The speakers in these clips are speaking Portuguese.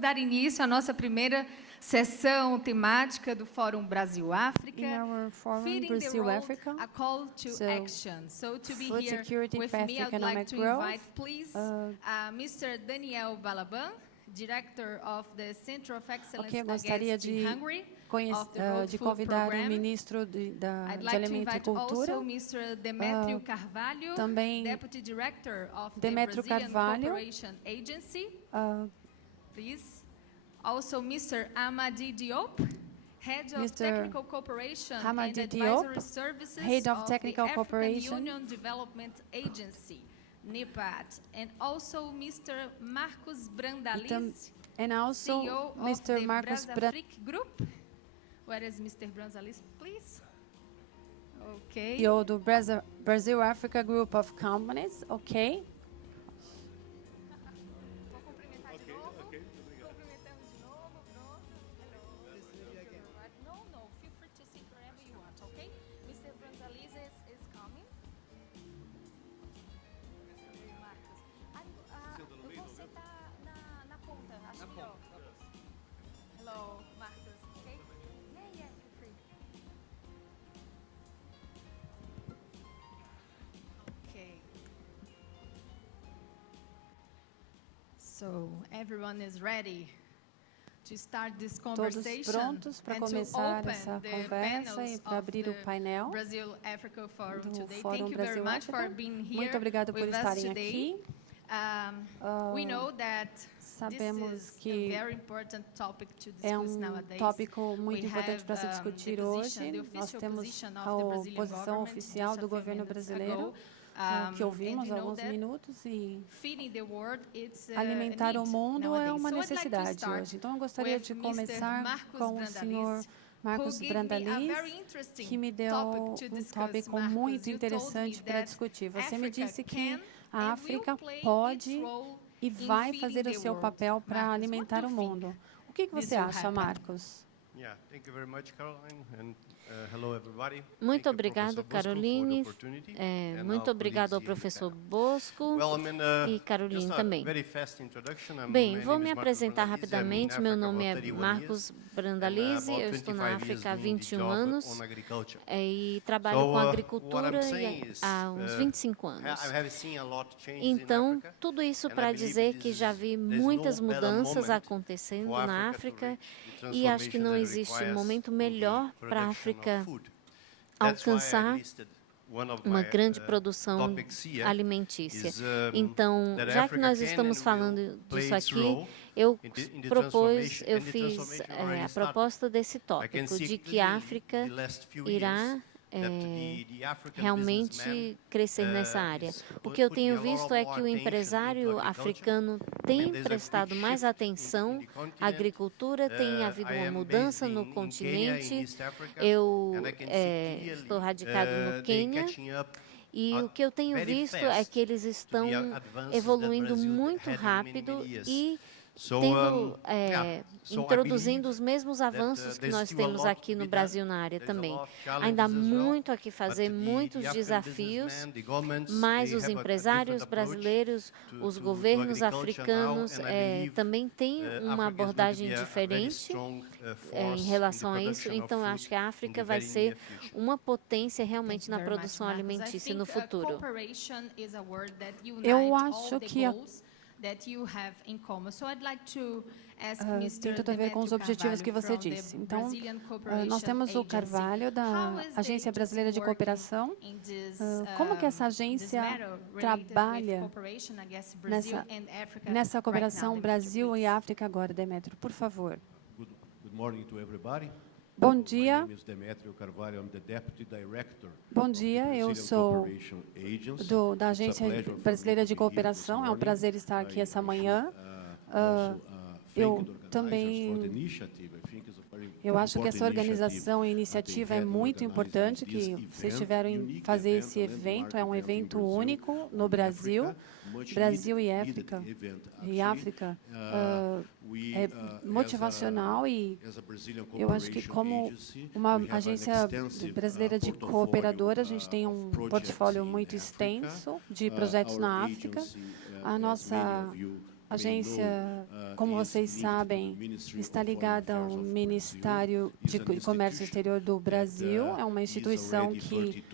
dar início à nossa primeira sessão temática do Fórum Brasil-África, Feeding the World, a Call to Action. So, to be here with me, I'd like to invite, please, Mr. Daniel Balaban, Director of the Center of Excellence Against Hungary, de convidar o ministro de Alimento e Cultura, Mr. Demetrio Carvalho, também Deputy Director of the Demetrio Brazilian Carvalho, Cooperation Agency, please. Also, Mr. Amadi Diop, Head of Technical Cooperation and Advisory Services Head of Technical the Cooperation. African Union Development Agency, NEPAD, and also Mr. Marcos Brandaliz, and also CEO Mr. of the Marcos Brasafric Group. Where is Mr. Brandaliz, please? Okay. CEO do Brazil Africa Group of Companies. Okay. So, everyone is ready to start this Todos conversation prontos para começar essa conversa e para abrir o painel Brasil-Africa Forum do today. Fórum Thank you very much for Brasil-África. being here Muito obrigado por with us estarem today. aqui. We know that Sabemos this is que a very important topic to é discuss um tópico muito importante para se discutir hoje. Nós temos a posição oficial do governo brasileiro, que ouvimos há alguns minutos, e alimentar o mundo é uma necessidade hoje. Então, eu gostaria de começar com o senhor Marcos Brandaliz, que me deu um tópico muito interessante para discutir. Você me disse que a África pode e vai fazer o seu papel para alimentar o mundo. O que você acha, Marcos? Muito obrigado, Caroline. Muito obrigado ao professor Bosco e Caroline também. Bem, vou me apresentar rapidamente. Meu nome é Marcos Brandaliz, eu estou na África há 21 anos e trabalho com agricultura há uns 25 anos. Então, tudo isso para dizer que já vi muitas mudanças acontecendo na África e acho que não existe momento melhor para a África alcançar uma grande produção alimentícia. Então, já que nós estamos falando disso aqui, eu fiz a proposta desse tópico, de que a África irá realmente crescer nessa área. O que eu tenho visto é que o empresário africano tem prestado mais atenção à agricultura, tem havido uma mudança no continente. Eu estou radicado no Quênia. E o que eu tenho visto é que eles estão evoluindo muito rápido e introduzindo os mesmos avanços que nós temos aqui no Brasil na área também. Ainda há muito a que fazer, muitos desafios, mas os empresários brasileiros, os governos africanos também têm uma abordagem diferente em relação a isso. Então, acho que a África vai ser uma potência realmente na produção alimentícia no futuro. Eu acho que tem tudo a ver com os objetivos que você disse. Então, nós temos o Carvalho, da Agência Brasileira de Cooperação. Como que essa agência trabalha nessa cooperação Brasil e África agora, Demetrio? Por favor. Good morning to everybody. Bom dia. Bom dia, eu sou da Agência Brasileira de Cooperação. É um prazer estar aqui essa manhã. Eu também acho que essa organização e iniciativa é muito importante, que vocês tiveram em fazer esse evento. É um evento único no Brasil. Brasil e África é motivacional, e eu acho que, como uma agência brasileira de cooperadora, a gente tem um portfólio muito extenso de projetos na África. A nossa A agência, como vocês sabem, está ligada ao Ministério de Comércio Exterior do Brasil. É uma instituição que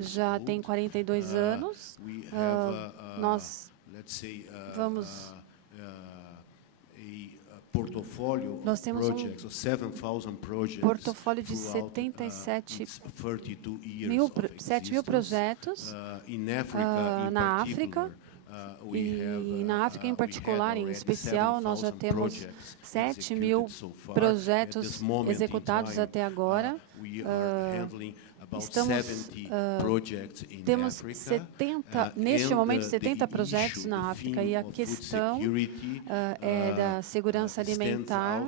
já tem 42 anos. Nós temos um portfólio de 7 mil projetos na África. E na África, em particular, em especial, nós já temos 7 mil projetos executados até agora. Temos neste momento, 70 projetos na África, e a questão da segurança alimentar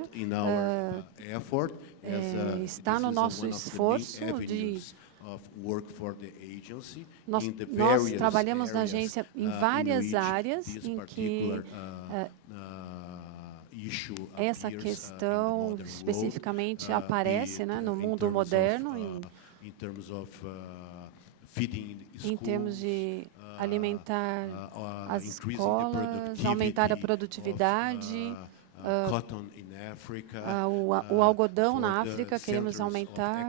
está no nosso esforço de... Nós trabalhamos na agência em várias áreas em que essa questão especificamente aparece, né, no mundo moderno, em termos de alimentar as escolas, aumentar a produtividade, o algodão na África, queremos aumentar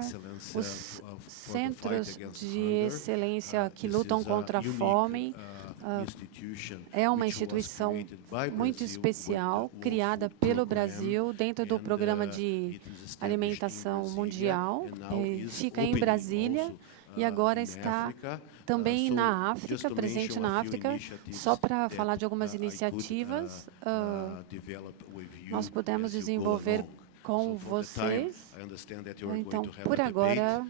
os centros de excelência que lutam contra a fome. É uma instituição muito especial, criada pelo Brasil, dentro do Programa de Alimentação Mundial. Fica em Brasília e agora está também na África, presente na África. Só para falar de algumas iniciativas, nós pudemos desenvolver com vocês. Então, por agora,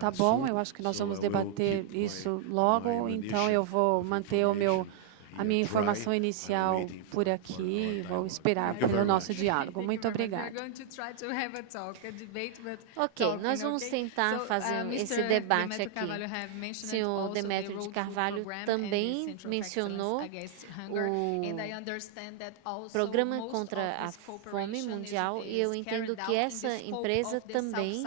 tá bom, eu acho que nós vamos debater isso logo, então eu vou manter a minha informação inicial por aqui, vou esperar pelo nosso diálogo. Muito obrigada. Ok, nós vamos tentar fazer esse debate aqui. O senhor Demétrio de Carvalho também mencionou o Programa contra a Fome Mundial, e eu entendo que essa empresa também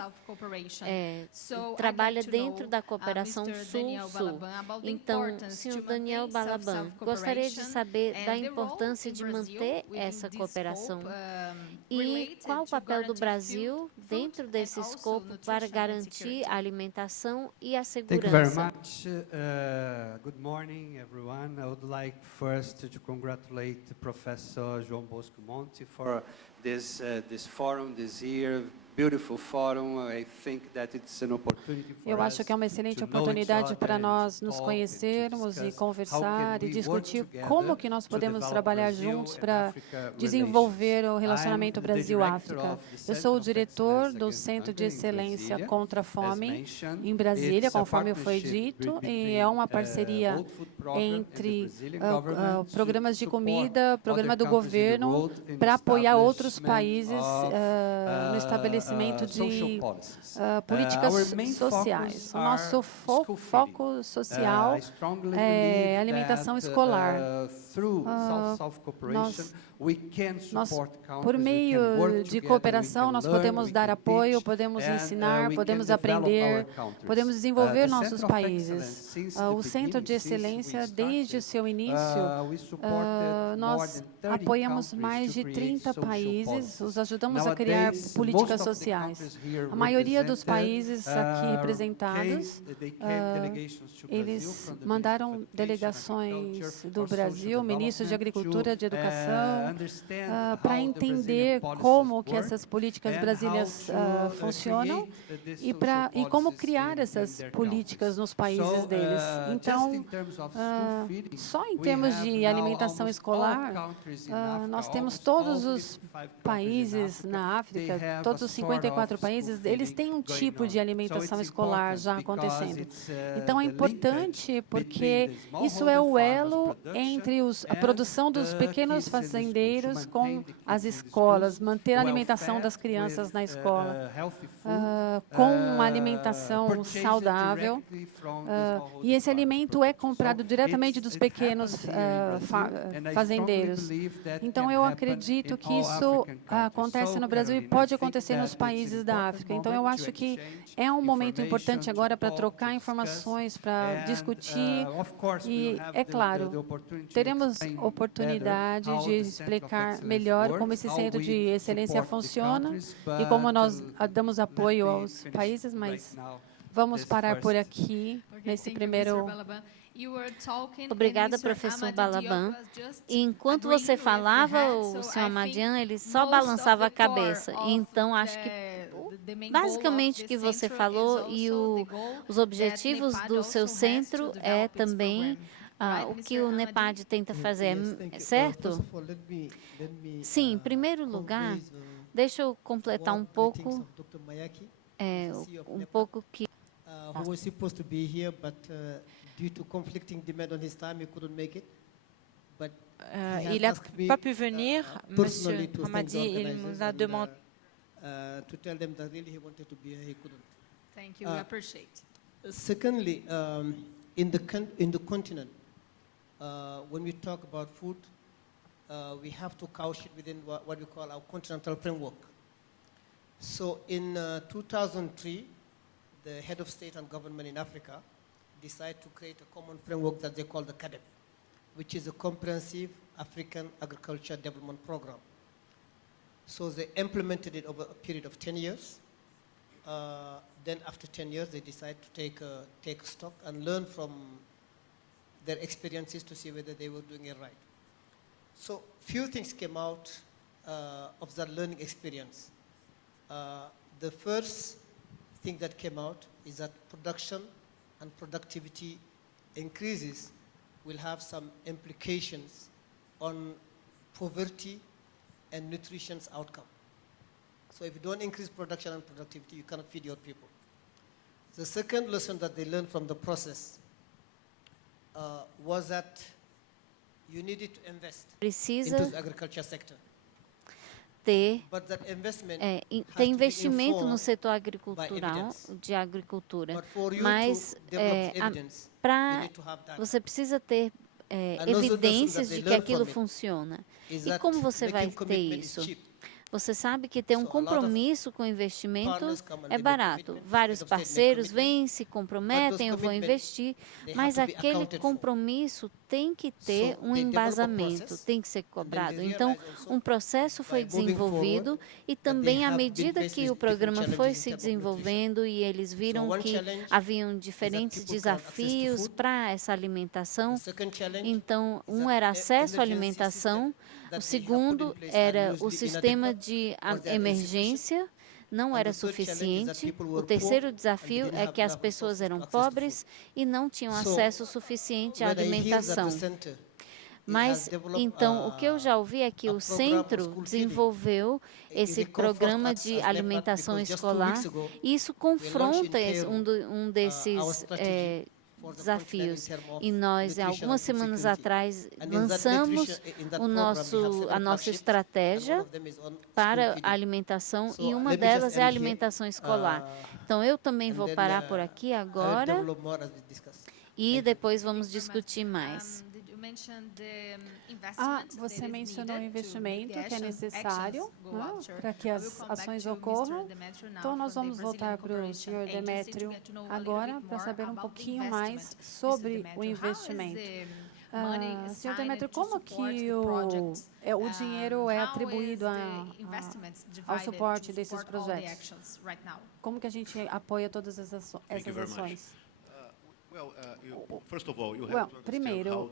trabalha dentro da cooperação Sul-Sul. Então, senhor Daniel Balaban, gostaria de saber da importância de manter essa cooperação e qual o papel do Brasil dentro desse escopo para garantir a alimentação e a segurança. Thank you very much. Good morning, everyone. I would like first to congratulate Professor João Bosco Monti for this forum this year. Eu acho que é uma excelente oportunidade para nós nos conhecermos e conversar e discutir como que nós podemos trabalhar juntos para desenvolver o relacionamento Brasil-África. Eu sou o diretor do Centro de Excelência contra a Fome em Brasília, conforme foi dito, e é uma parceria entre programas de comida, programa do governo, para apoiar outros países no estabelecimento de políticas sociais. O nosso foco social é alimentação escolar. Por meio de cooperação, nós podemos dar apoio, podemos ensinar, podemos aprender, podemos desenvolver nossos países. O Centro de Excelência, desde o seu início, nós apoiamos mais de 30 países, os ajudamos a criar políticas sociais. A maioria dos países aqui representados, eles mandaram delegações do Brasil, ministros de Agricultura, de Educação, para entender como que essas políticas brasileiras funcionam e como criar essas políticas nos países deles. Então, só em termos de alimentação escolar, nós temos todos os países na África, todos os 54 países, eles têm um tipo de alimentação escolar já acontecendo. Então, é importante porque isso é o elo entre a produção dos pequenos fazendeiros com as escolas, manter a alimentação das crianças na escola, com uma alimentação saudável. E esse alimento é comprado diretamente dos pequenos fazendeiros. Então, eu acredito que isso acontece no Brasil e pode acontecer nos países da África. Então, eu acho que é um momento importante agora para trocar informações, para discutir e, é claro, teremos oportunidade de explicar melhor como esse centro de excelência funciona e como nós damos apoio aos países, mas vamos parar por aqui nesse primeiro. Obrigada, professor Balaban. E enquanto você falava, o senhor Amadian, ele só balançava a cabeça. Então, acho que basicamente o que você falou e os objetivos do seu centro é também o que o NEPAD tenta fazer, certo? Sim, em primeiro lugar, deixa eu completar um pouco, que who was supposed to be here, but due to conflicting demand on his time, he couldn't make it. But il n'a pas pu venir, Monsieur Hamadi. Il nous a demandé to tell them that really he wanted to be here, he couldn't. Thank you. We appreciate. Secondly, in the continent, when we talk about food, we have to couch it within what we call our continental framework. So in 2003, the head of state and government in Africa decided to create a common framework that they call the CADEP, which is a comprehensive African agriculture development program. So they implemented it over a period of 10 years. Then after 10 years, they decided to take stock and learn from their experiences to see whether they were doing it right. So few things came out of that learning experience. The first thing that came out is that production and productivity increases will have some implications on poverty and nutrition's outcome. So if you don't increase production and productivity, you cannot feed your people. The second lesson that they learned from the process was that you needed to invest into the agriculture sector. Ter investimento no setor agricultural, de agricultura, mas você precisa ter evidências de que aquilo funciona. E como você vai ter isso? Você sabe que ter um compromisso com o investimento é barato. Vários parceiros vêm, se comprometem, eu vou investir, mas aquele compromisso tem que ter um embasamento, tem que ser cobrado. Então, um processo foi desenvolvido e também, à medida que o programa foi se desenvolvendo e eles viram que haviam diferentes desafios para essa alimentação, então, um era acesso à alimentação, o segundo era o sistema de emergência, não era suficiente. O terceiro desafio é que as pessoas eram pobres e não tinham acesso suficiente à alimentação. Mas, então, o que eu já ouvi é que o centro desenvolveu esse programa de alimentação escolar e isso confronta um desses desafios. E nós, algumas semanas atrás, lançamos a nossa estratégia para a alimentação e uma delas é a alimentação escolar. Então, eu também vou parar por aqui agora e depois vamos discutir mais. Você mencionou o investimento que é necessário para que as ações ocorram. Então, nós vamos voltar para o senhor Demétrio agora para saber um pouquinho mais sobre o investimento. Senhor Demétrio, como que o dinheiro é atribuído ao suporte desses projetos? Como que a gente apoia todas essas ações? Primeiro,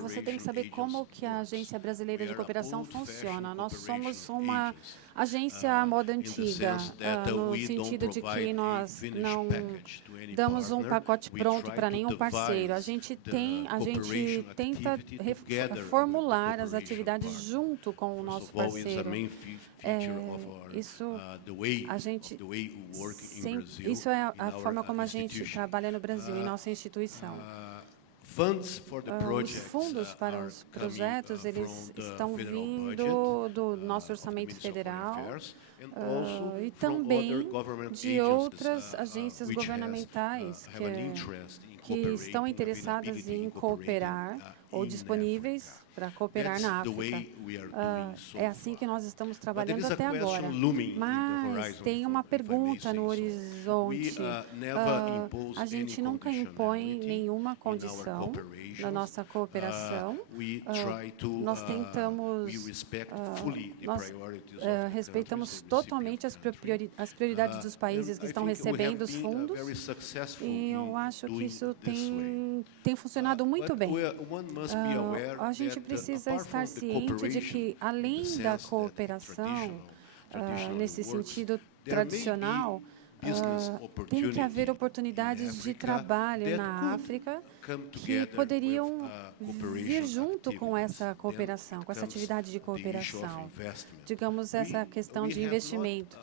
você tem que saber como que a Agência Brasileira de Cooperação funciona. Nós somos uma agência à moda antiga, no sentido de que nós não damos um pacote pronto para nenhum parceiro. A gente tenta reformular as atividades junto com o nosso parceiro. Isso é a forma como a gente trabalha no Brasil, em nossa instituição. Os fundos para os projetos, eles estão vindo do nosso orçamento federal e também de outras agências governamentais que estão interessadas em cooperar ou disponíveis para cooperar na África. É assim que nós estamos trabalhando até agora. Mas tem uma pergunta no horizonte. A gente nunca impõe nenhuma condição na nossa cooperação. Nós tentamos, nós respeitamos totalmente as prioridades dos países que estão recebendo os fundos. E eu acho que isso tem funcionado muito bem. A gente precisa estar ciente de que, além da cooperação, nesse sentido tradicional, tem que haver oportunidades de trabalho na África que poderiam vir junto com essa cooperação, com essa atividade de cooperação. Digamos, essa questão de investimento.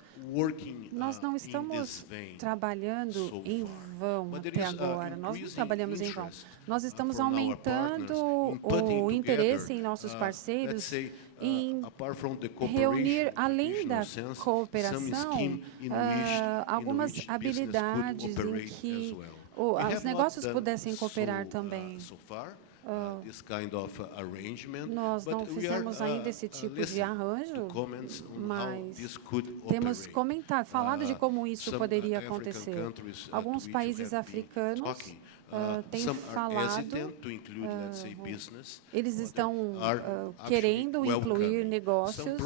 Nós não estamos trabalhando em vão até agora. Nós não trabalhamos em vão. Nós estamos aumentando o interesse em nossos parceiros em reunir, além da cooperação, algumas habilidades em que os negócios pudessem cooperar também. Nós não fizemos ainda esse tipo de arranjo, mas temos falado de como isso poderia acontecer. Alguns países africanos têm falado, eles estão querendo incluir negócios,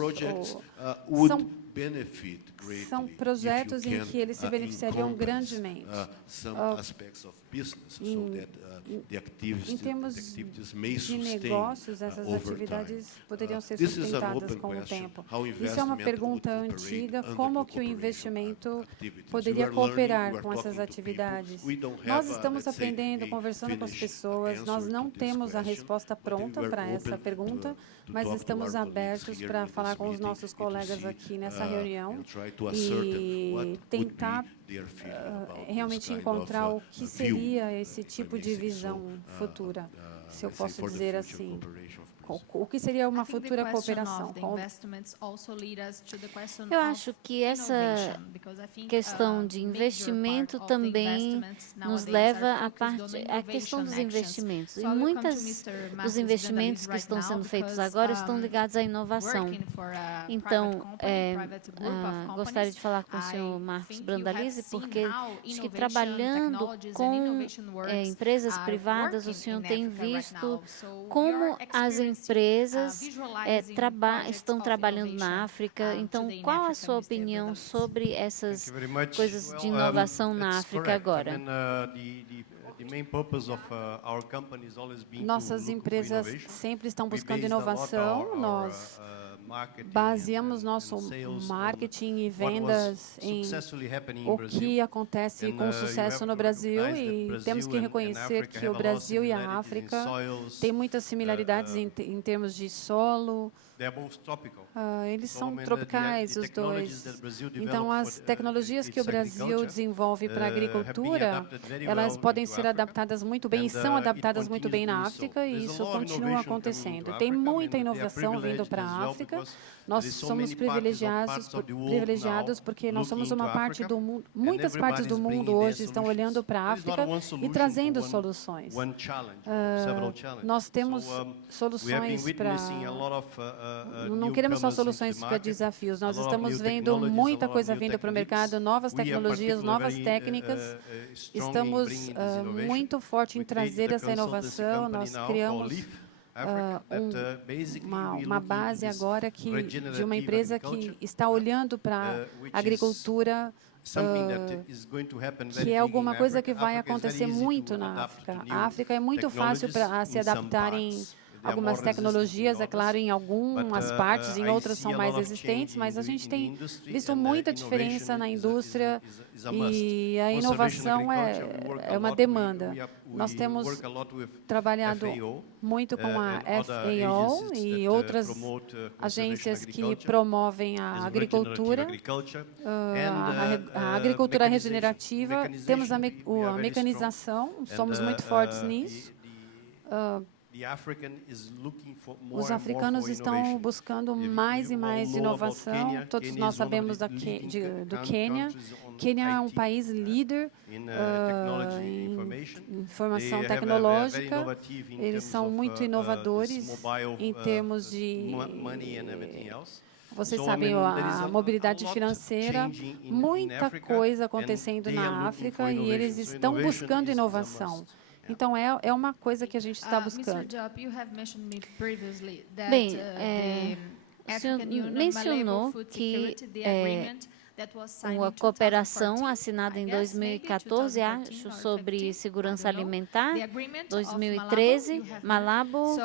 são projetos em que eles se beneficiariam grandemente. Em termos de negócios, essas atividades poderiam ser sustentadas com o tempo. Isso é uma pergunta antiga, como que o investimento poderia cooperar com essas atividades? Nós estamos aprendendo, conversando com as pessoas, nós não temos a resposta pronta para essa pergunta, mas estamos abertos para falar com os nossos colegas aqui nessa reunião e tentar realmente encontrar o que seria esse tipo de visão futura, se eu posso dizer assim. O que seria uma futura cooperação? Eu acho que essa questão de investimento também nos leva à questão dos investimentos. E muitos dos investimentos que estão sendo feitos agora estão ligados à inovação. Então, gostaria de falar com o senhor Marcos Brandalize, porque acho que trabalhando com empresas privadas, o senhor tem visto como as empresas estão trabalhando na África. Então, qual a sua opinião sobre essas coisas de inovação na África agora? Nossas empresas sempre estão buscando inovação. Nós baseamos nosso marketing e vendas em o que acontece com sucesso no Brasil, e temos que reconhecer que o Brasil e a África têm muitas similaridades em termos de solo. Eles são tropicais, os dois. Então, as tecnologias que o Brasil desenvolve para a agricultura, elas podem ser adaptadas muito bem e são adaptadas muito bem na África, e isso continua acontecendo. Tem muita inovação vindo para a África. Nós somos privilegiados porque nós somos uma parte do mundo. Muitas partes do mundo hoje estão olhando para a África e trazendo soluções. Nós temos soluções para... Não queremos só soluções para desafios. Nós estamos vendo muita coisa vindo para o mercado, novas tecnologias, novas técnicas. Estamos muito forte em trazer essa inovação. Nós criamos uma base agora de uma empresa que está olhando para a agricultura, que é alguma coisa que vai acontecer muito na África. A África é muito fácil para se adaptarem algumas tecnologias, é claro, em algumas partes, em outras são mais existentes, mas a gente tem visto muita diferença na indústria e a inovação é uma demanda. Nós temos trabalhado muito com a FAO e outras agências que promovem a agricultura, a agricultura regenerativa. Temos a mecanização, somos muito fortes nisso. Os africanos estão buscando mais e mais inovação. Todos nós sabemos do Quênia. Quênia é um país líder em informação tecnológica. Eles são muito inovadores em termos de... Vocês sabem, a mobilidade financeira, muita coisa acontecendo na África e eles estão buscando inovação. Então, é uma coisa que a gente está buscando. Bem, o senhor mencionou que uma cooperação assinada em 2014, acho, sobre segurança alimentar, 2013, Malabo,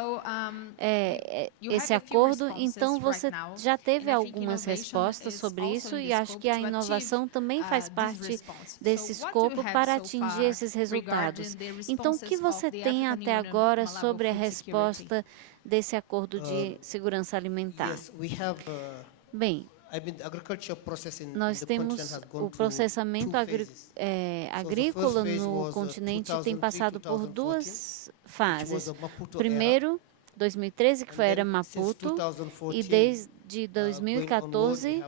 esse acordo. Então, você já teve algumas respostas sobre isso e acho que a inovação também faz parte desse escopo para atingir esses resultados. Então, o que você tem até agora sobre a resposta desse acordo de segurança alimentar? Bem, nós temos o processamento agrícola no continente tem passado por duas fases. Primeiro, 2013, que foi a Era Maputo, e desde 2014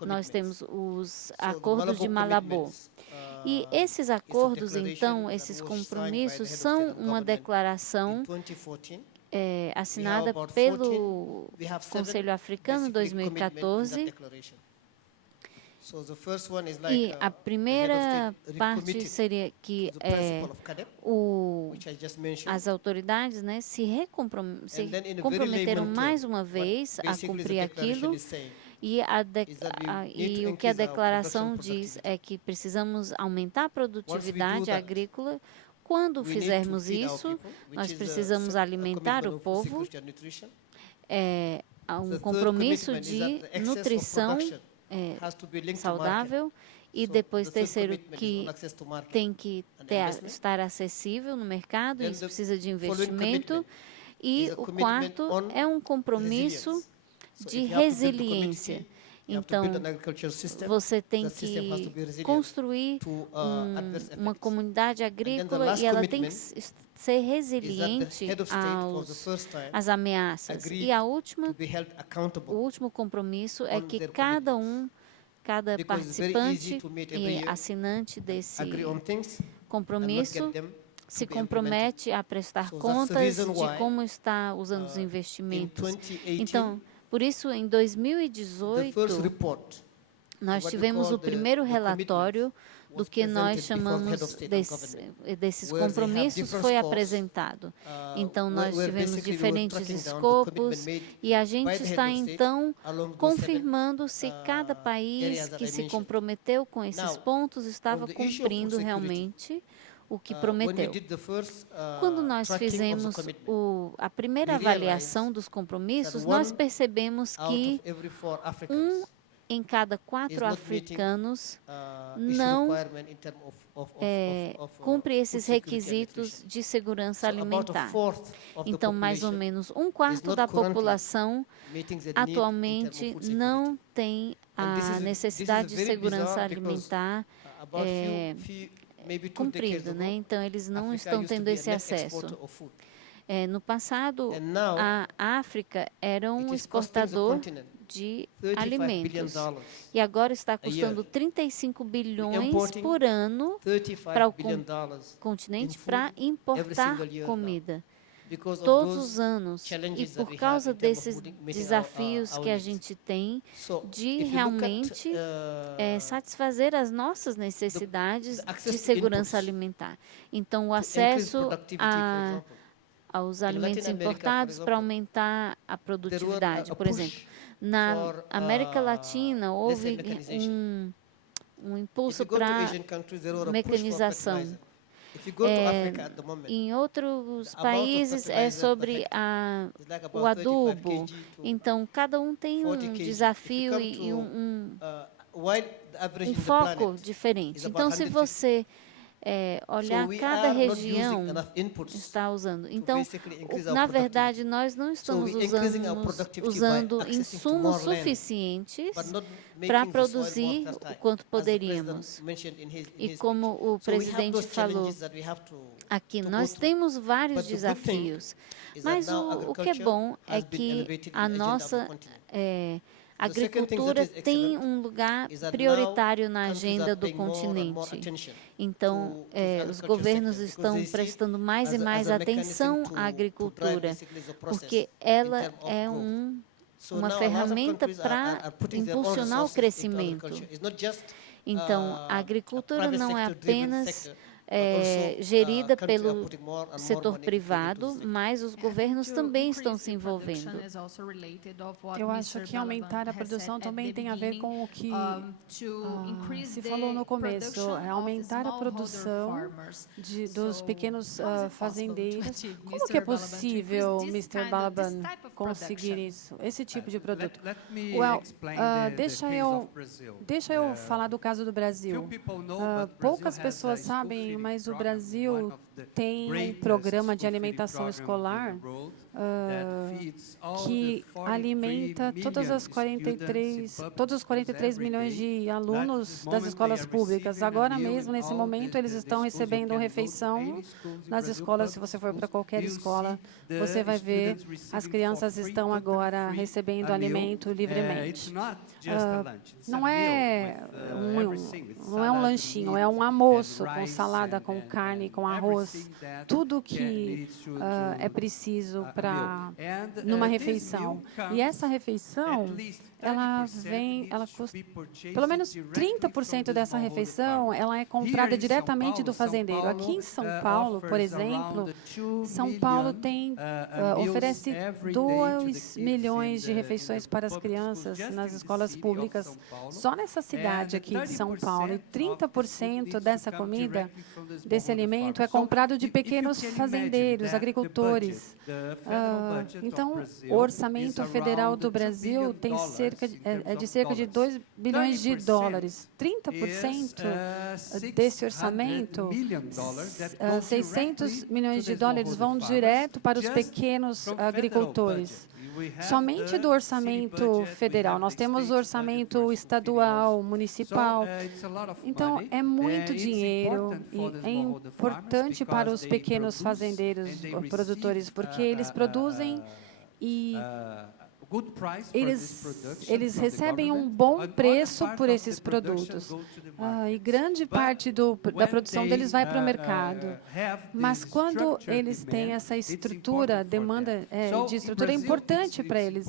nós temos os acordos de Malabo. E esses acordos, então, esses compromissos são uma declaração assinada pelo Conselho Africano em 2014. E a primeira parte seria que as autoridades, né, se comprometeram mais uma vez a cumprir aquilo. E o que a declaração diz é que precisamos aumentar a produtividade agrícola. Quando fizermos isso, nós precisamos alimentar o povo. Há um compromisso de nutrição saudável. E depois, terceiro, que tem que estar acessível no mercado, isso precisa de investimento. E o quarto é um compromisso de resiliência. Então, você tem que construir uma comunidade agrícola e ela tem que ser resiliente às ameaças. E o último compromisso é que cada participante e assinante desse compromisso se compromete a prestar contas de como está usando os investimentos. Então, por isso, em 2018, nós tivemos o primeiro relatório do que nós chamamos desses compromissos, foi apresentado. Então, nós tivemos diferentes escopos e a gente está, então, confirmando se cada país que se comprometeu com esses pontos estava cumprindo realmente o que prometeu. Quando nós fizemos a primeira avaliação dos compromissos, nós percebemos que 1 em cada 4 africanos não cumpre esses requisitos de segurança alimentar. Então, mais ou menos 1/4 da população atualmente não tem a necessidade de segurança alimentar cumprida, né? Então, eles não estão tendo esse acesso. No passado, a África era um exportador de alimentos e agora está custando 35 bilhões por ano para o continente para importar comida. Todos os anos. E por causa desses desafios que a gente tem de realmente satisfazer as nossas necessidades de segurança alimentar. Então, o acesso aos alimentos importados para aumenar a produtividade. Por exemplo, na América Latina, houve um impulso para mecanização. Em outros países é sobre o adubo. Então, cada um tem um desafio e um foco diferente. Então, se você olhar cada região está usando. Então, na verdade, nós não estamos usando insumos suficientes para produzir o quanto poderíamos. E como o presidente falou aqui, nós temos vários desafios, mas o que é bom é que a nossa agricultura tem um lugar prioritário na agenda do continente. Então, os governos estão prestando mais e mais atenção à agricultura, porque ela é uma ferramenta para impulsionar o crescimento. Então, a agricultura não é apenas gerida pelo setor privado, mas os governos também estão se envolvendo. Eu acho que aumentar a produção também tem a ver com o que se falou no começo, aumentar a produção dos pequenos fazendeiros. Como que é possível, Mr. Balaban, conseguir isso, esse tipo de produto? Deixa eu falar do caso do Brasil. Poucas pessoas sabem, mas o Brasil tem um programa de alimentação escolar que alimenta todos os 43 milhões de alunos das escolas públicas. Agora mesmo, nesse momento, eles estão recebendo refeição nas escolas. Se você for para qualquer escola, você vai ver as crianças estão agora recebendo alimento livremente. Não é um lanchinho, é um almoço com salada, com carne, com arroz, tudo que é preciso numa refeição. E essa refeição, ela custa, pelo menos 30% dessa refeição, ela é comprada diretamente do fazendeiro. Aqui em São Paulo, por exemplo, São Paulo oferece 2 milhões de refeições para as crianças nas escolas públicas, só nessa cidade aqui de São Paulo. E 30% dessa comida, desse alimento, é comprado de pequenos fazendeiros, agricultores. Então, o orçamento federal do Brasil tem de cerca de 2 bilhões de dólares. 30% desse orçamento, 600 milhões de dólares, vão direto para os pequenos agricultores. Somente do orçamento federal. Nós temos o orçamento estadual, municipal. Então, é muito dinheiro e é importante para os pequenos fazendeiros, produtores, porque eles produzem e eles recebem um bom preço por esses produtos. E grande parte da produção deles vai para o mercado. Mas quando eles têm essa estrutura, demanda de estrutura é importante para eles.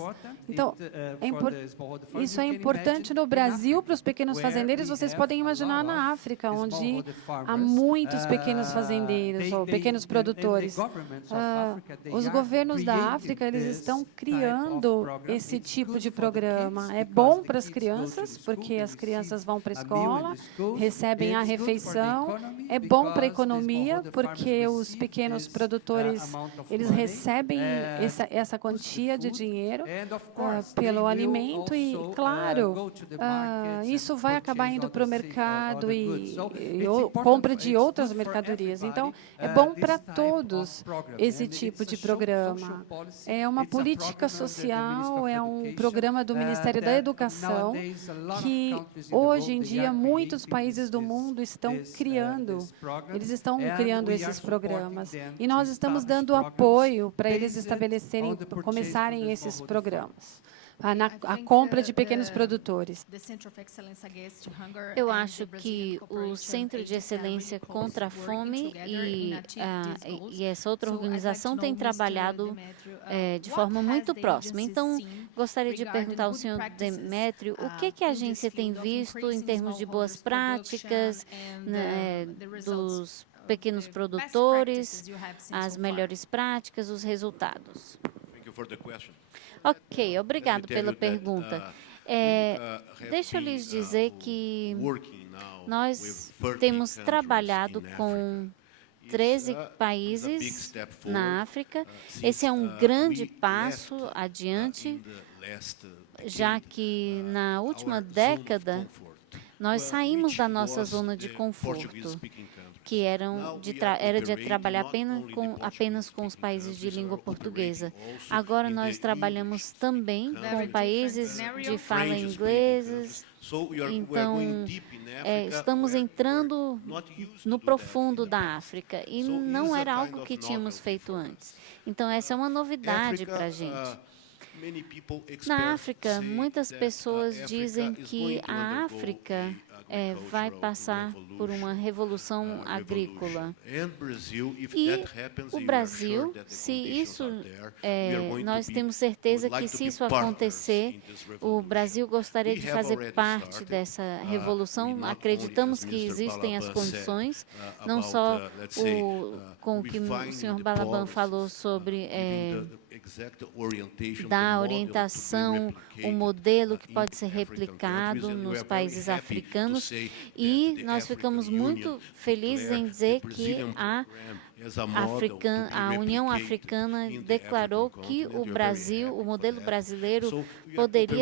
Então, isso é importante no Brasil para os pequenos fazendeiros. Vocês podem imaginar na África, onde há muitos pequenos fazendeiros ou pequenos produtores. Os governos da África, eles estão criando esse tipo de programa. É bom para as crianças, porque as crianças vão para a escola, recebem a refeição. É bom para a economia, porque os pequenos produtores, eles recebem essa quantia de dinheiro pelo alimento e, claro, isso vai acabar indo para o mercado e compra de outras mercadorias. Então, é bom para todos esse tipo de programa. É uma política social, é um programa do Ministério da Educação que, hoje em dia, muitos países do mundo estão criando. Eles estão criando esses programas. E nós estamos dando apoio para eles começarem esses programas. A compra de pequenos produtores. Eu acho que o Centro de Excelência contra a Fome e essa outra organização tem trabalhado de forma muito próxima. Então, gostaria de perguntar ao senhor Demétrio o que a agência tem visto em termos de boas práticas, dos pequenos produtores, as melhores práticas, os resultados. Ok, obrigado pela pergunta. Deixa eu lhes dizer que nós temos trabalhado com 13 países na África. Esse é um grande passo adiante, já que na última década nós saímos da nossa zona de conforto. que era de trabalhar apenas com os países de língua portuguesa. Agora nós trabalhamos também com países de fala inglesa. Então, estamos entrando no profundo da África e não era algo que tínhamos feito antes. Então, essa é uma novidade para a gente. Na África, muitas pessoas dizem que a África vai passar por uma revolução agrícola. E o Brasil, se isso, nós temos certeza que se isso acontecer, o Brasil gostaria de fazer parte dessa revolução. Acreditamos que existem as condições, não só com o que o senhor Balaban falou sobre dar orientação, o modelo que pode ser replicado nos países africanos, e nós ficamos muito felizes em dizer que a União Africana declarou que o modelo brasileiro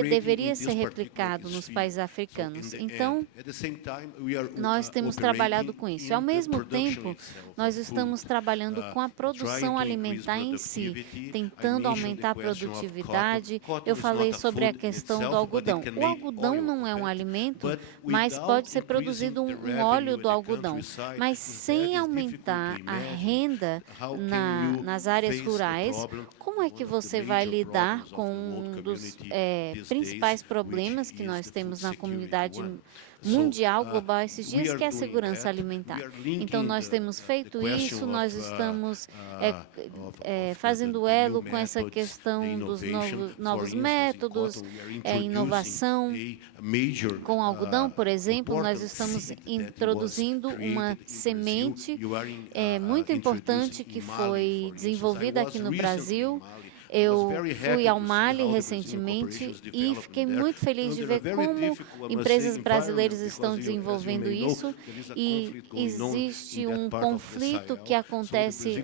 deveria ser replicado nos países africanos. Então, nós temos trabalhado com isso. Ao mesmo tempo, nós estamos trabalhando com a produção alimentar em si, tentando aumentar a produtividade. Eu falei sobre a questão do algodão. O algodão não é um alimento, mas pode ser produzido um óleo do algodão. Mas sem aumentar a renda nas áreas rurais, como é que você vai lidar com um dos principais problemas que nós temos na comunidade mundial, global, esses dias, que é a segurança alimentar? Então, nós temos feito isso, nós estamos fazendo elo com essa questão dos novos métodos, inovação. Com algodão, por exemplo, nós estamos introduzindo uma semente muito importante que foi desenvolvida aqui no Brasil. Eu fui ao Mali recentemente e fiquei muito feliz de ver como empresas brasileiras estão desenvolvendo isso, e existe um conflito que acontece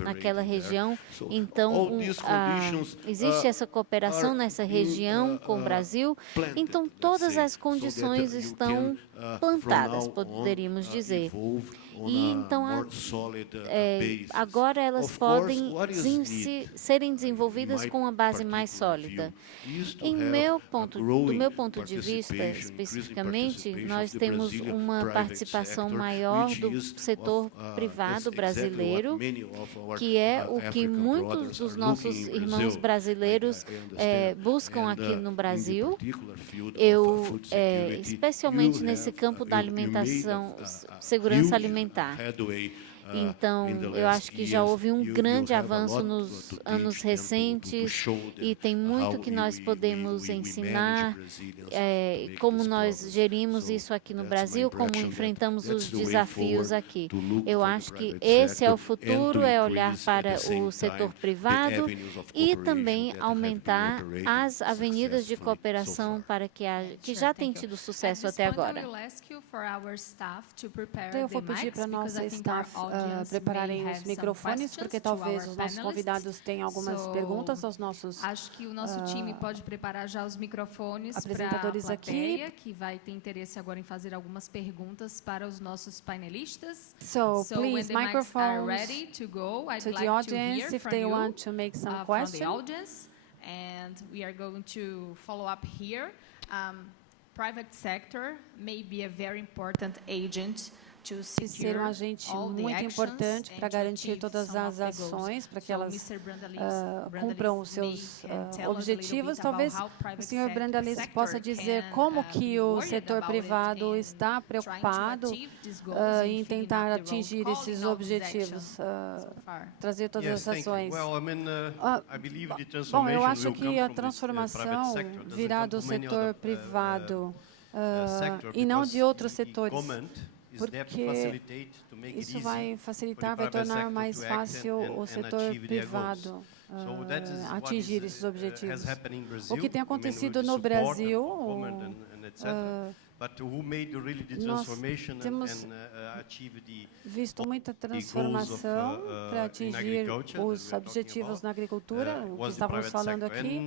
naquela região. Então, existe essa cooperação nessa região com o Brasil. Então, todas as condições estão plantadas, poderíamos dizer. E então, agora elas podem serem desenvolvidas com uma base mais sólida. Do meu ponto de vista, especificamente, nós temos uma participação maior do setor privado brasileiro, que é o que muitos dos nossos irmãos brasileiros buscam aqui no Brasil. Especialmente nesse campo da alimentação, segurança alimentar. Então, eu acho que já houve um grande avanço nos anos recentes e tem muito que nós podemos ensinar, como nós gerimos isso aqui no Brasil, como enfrentamos os desafios aqui. Eu acho que esse é o futuro, é olhar para o setor privado e também aumentar as avenidas de cooperação para que já tem tido sucesso até agora. Então, eu vou pedir para a nossa staff prepararem os microfones, porque talvez os nossos convidados tenham algumas perguntas aos nossos acho que o nosso time pode preparar já os microfones apresentadores para a plateia, aqui, que vai ter interesse agora em fazer algumas perguntas para os nossos painelistas. So please, microphones to the audience if they want to make some questions. And we are going to follow up here. Private sector may be a very important agent e ser um agente muito importante para garantir todas as ações, para que elas cumpram os seus objetivos. Talvez o senhor Brandalize possa dizer como que o setor privado está preocupado em tentar atingir esses objetivos, trazer todas as ações. Bom, eu acho que a transformação virá do setor privado e não de outros setores, porque isso vai facilitar, vai tornar mais fácil o setor privado atingir esses objetivos. O que tem acontecido no Brasil Nós temos visto muita transformação para atingir os objetivos na agricultura, o que estávamos falando aqui.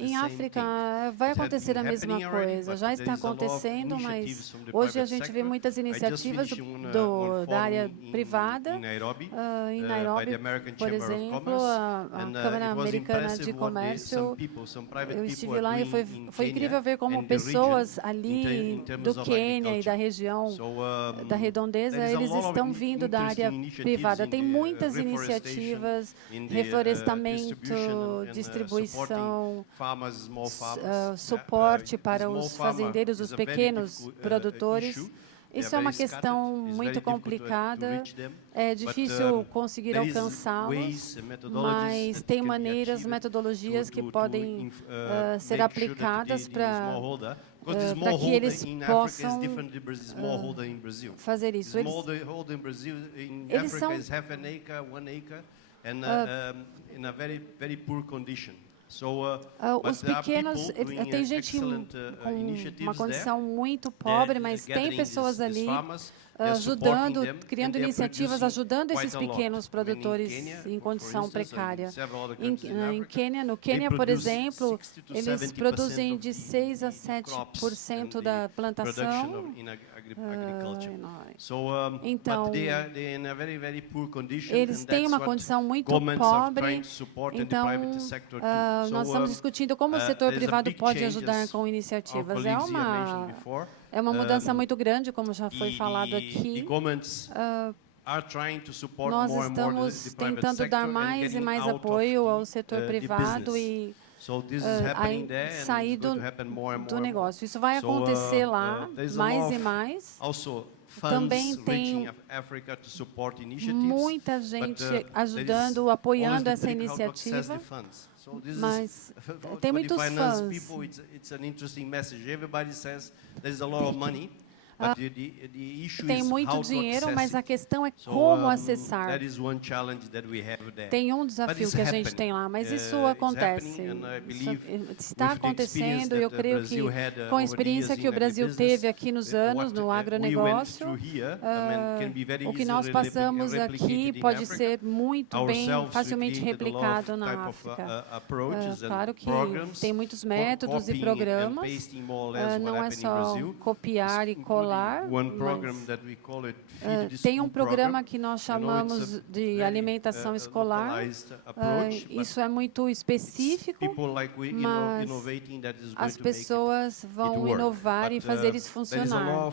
Em África vai acontecer a mesma coisa, já está acontecendo, mas hoje a gente vê muitas iniciativas da área privada. Em Nairobi, por exemplo, a Câmara Americana de Comércio, eu estive lá e foi incrível ver como pessoas ali do Quênia e da região da redondeza, eles estão vindo da área privada. Tem muitas iniciativas, reflorestamento, distribuição, suporte para os fazendeiros, os pequenos produtores. Isso é uma questão muito complicada, é difícil conseguir alcançá-los, mas tem maneiras, metodologias que podem ser aplicadas para que eles possam fazer isso. Eles são os pequenos, tem gente com uma condição muito pobre, mas tem pessoas ali ajudando, criando iniciativas, ajudando esses pequenos produtores em condição precária. No Quênia, por exemplo, eles produzem de 6 a 7% da plantação. Então, eles têm uma condição muito pobre. Então, nós estamos discutindo como o setor privado pode ajudar com iniciativas. É uma mudança muito grande, como já foi falado aqui. Nós estamos tentando dar mais e mais apoio ao setor privado e sair do negócio. Isso vai acontecer lá, mais e mais. Também tem muita gente ajudando, apoiando essa iniciativa, mas tem muitos fãs. Tem muito dinheiro, mas a questão é como acessar. Tem um desafio que a gente tem lá, mas isso acontece. Isso está acontecendo, eu creio que com a experiência que o Brasil teve aqui nos anos, no agronegócio, o que nós passamos aqui pode ser muito bem, facilmente replicado na África. Claro que tem muitos métodos e programas, não é só copiar e colar. Tem um programa que nós chamamos de alimentação escolar. Isso é muito específico, mas as pessoas vão inovar e fazer isso funcionar.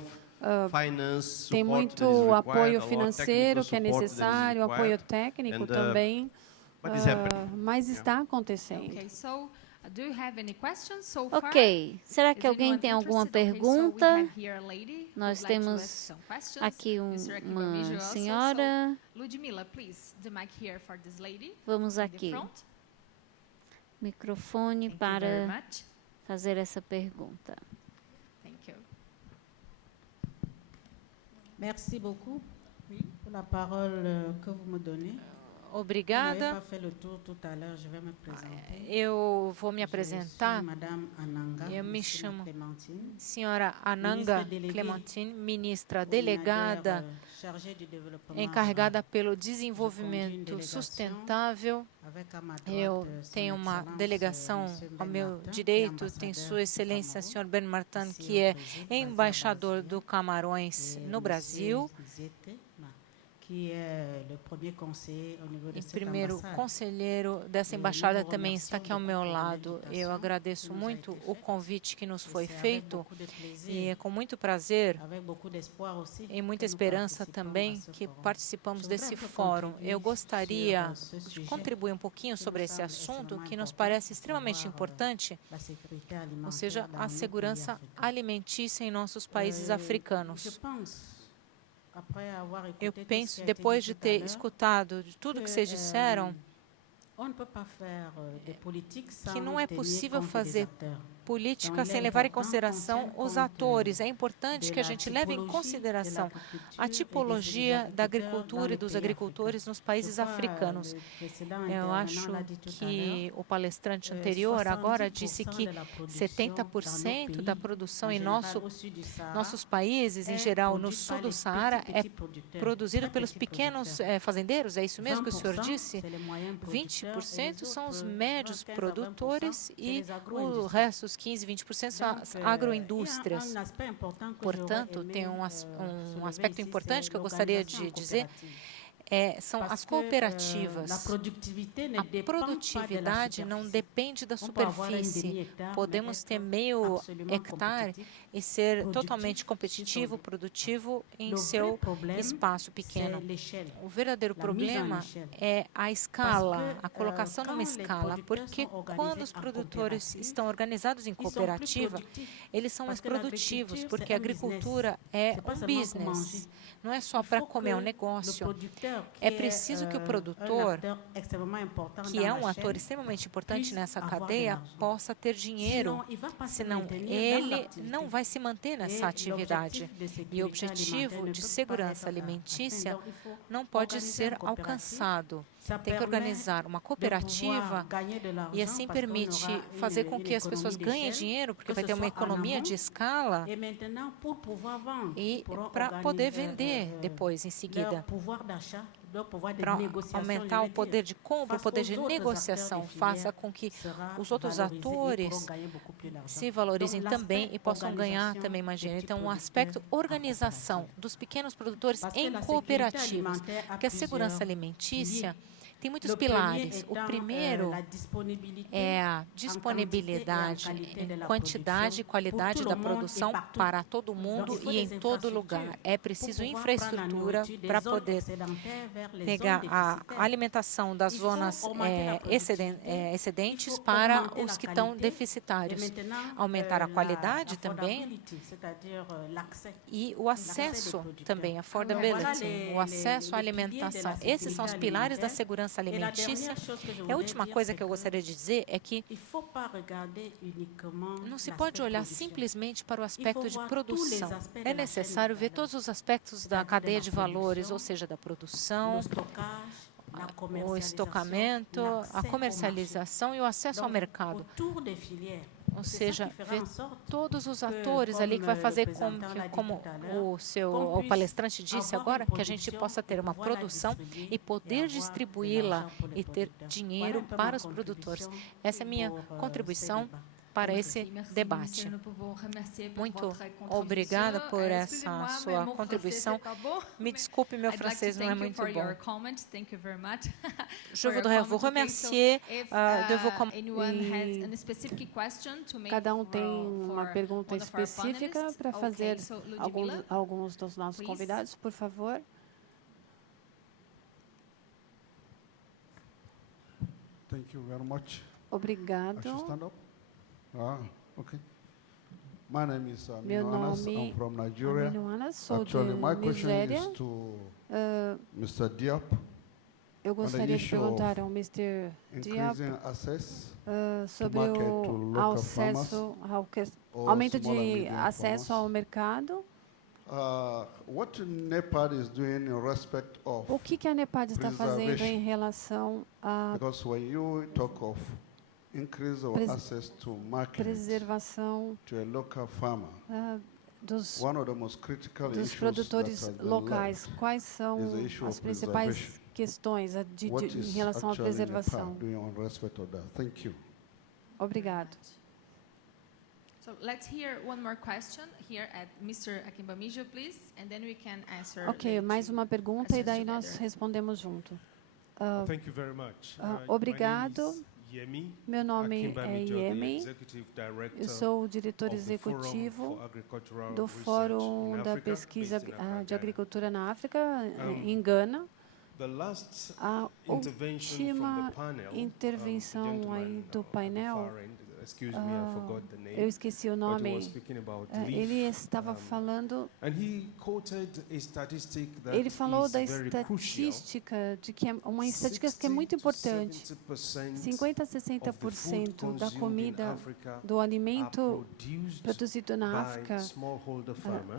Tem muito apoio financeiro que é necessário, apoio técnico também, mas está acontecendo. Ok, será que alguém tem alguma pergunta? Nós temos aqui uma senhora. Vamos aqui. Microfone para fazer essa pergunta. Merci beaucoup pour la parole que vous me donnez. Obrigada. Eu vou me apresentar. Eu me chamo Senhora Ananga Clementine, ministra delegada encarregada pelo desenvolvimento sustentável. Eu tenho uma delegação ao meu direito, tem Sua Excelência, Sr. Ben Martin, que é embaixador do Camarões no Brasil. E primeiro conselheiro dessa embaixada também está aqui ao meu lado. Eu agradeço muito o convite que nos foi feito e é com muito prazer e muita esperança também que participamos desse fórum. Eu gostaria de contribuir um pouquinho sobre esse assunto que nos parece extremamente importante, ou seja, a segurança alimentícia em nossos países africanos. Eu penso, depois de ter escutado de tudo que vocês disseram, que não é possível fazer política sem levar em consideração os atores. É importante que a gente leve em consideração a tipologia da agricultura e dos agricultores nos países africanos. Eu acho que o palestrante anterior agora disse que 70% da produção em nossos países, em geral no sul do Saara, é produzido pelos pequenos fazendeiros. É isso mesmo que o senhor disse? 20% são os médios produtores e o resto, os 15, 20%, são as agroindústrias. Portanto, tem um aspecto importante que eu gostaria de dizer, são as cooperativas. A produtividade não depende da superfície. Podemos ter meio hectare e ser totalmente competitivo, produtivo em seu espaço pequeno. O verdadeiro problema é a escala, a colocação numa escala, porque quando os produtores estão organizados em cooperativa, eles são mais produtivos, porque a agricultura é um business. Não é só para comer, é um negócio. É preciso que o produtor, que é um ator extremamente importante nessa cadeia, possa ter dinheiro, senão ele não vai se manter nessa atividade. E o objetivo de segurança alimentícia não pode ser alcançado. Tem que organizar uma cooperativa e assim permite fazer com que as pessoas ganhem dinheiro, porque vai ter uma economia de escala e para poder vender depois, em seguida. Para aumentar o poder de compra, o poder de negociação, faça com que os outros atores se valorizem também e possam ganhar também mais dinheiro. Então, um aspecto organização dos pequenos produtores em cooperativas, porque a segurança alimentícia tem muitos pilares. O primeiro é a disponibilidade em quantidade e qualidade da produção para todo mundo e em todo lugar. É preciso infraestrutura para poder pegar a alimentação das zonas excedentes para os que estão deficitários. Aumentar a qualidade também e o acesso também, affordability, o acesso à alimentação. Esses são os pilares da segurança alimentícia. E a última coisa que eu gostaria de dizer é que não se pode olhar simplesmente para o aspecto de produção. É necessário ver todos os aspectos da cadeia de valores, ou seja, da produção, o estocamento, a comercialização e o acesso ao mercado. Ou seja, ver todos os atores ali que vai fazer como o palestrante disse agora, que a gente possa ter uma produção e poder distribuí-la e ter dinheiro para os produtores. Essa é a minha contribuição para esse debate. Muito obrigada por essa sua contribuição. Me desculpe, meu francês não é muito bom. Je voudrais vous remercier de vos commentaires. Cada um tem uma pergunta específica para fazer alguns dos nossos convidados, por favor. Thank you very much. Obrigado. Okay. My name is Meu Anas. nome I'm from Nigeria. Anas, sou Actually, my de question Nigéria. is to Mr. Diop. Eu gostaria de perguntar ao Mr. Diop sobre o aumento de acesso ao mercado. What NEPAD is doing in respect of o que a NEPAD está fazendo em relação a preservação dos produtores locais? Quais são as principais questões em relação à preservação? Obrigado. So let's hear one more question here at Mr. Akimbamijo, please, and then we can answer. Ok, mais uma pergunta e daí nós respondemos junto. Thank you very much. Obrigado. Meu nome é Yemi. Eu sou o diretor executivo do Fórum da Pesquisa de Agricultura na África, em Gana. A última intervenção aí do painel excuse me, I forgot the name. Eu esqueci o But nome. he was speaking about Ele leaf, estava falando. and he quoted a statistic that Ele falou is da very crucial. estatística de que é uma estatística que é muito importante. 50 a 60% da comida, do alimento produzido na África,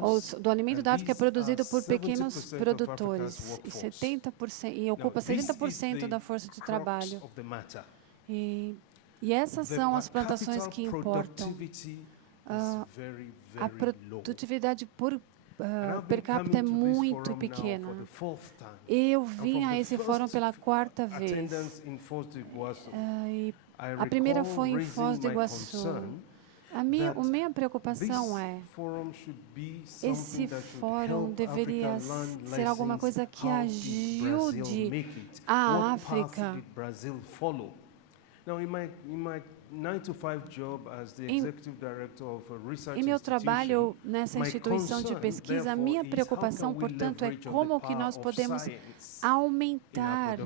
ou do alimento da África é produzido por pequenos produtores, e 70% e ocupa 70% da força de trabalho. E essas são as plantações que importam. A produtividade per capita é muito pequena. Eu vim a esse fórum pela 4ª vez. E a primeira foi em Foz do Iguaçu. A minha preocupação é, esse fórum deveria ser alguma coisa que ajude a África. Em meu trabalho nessa instituição de pesquisa, a minha preocupação, portanto, é como que nós podemos aumentar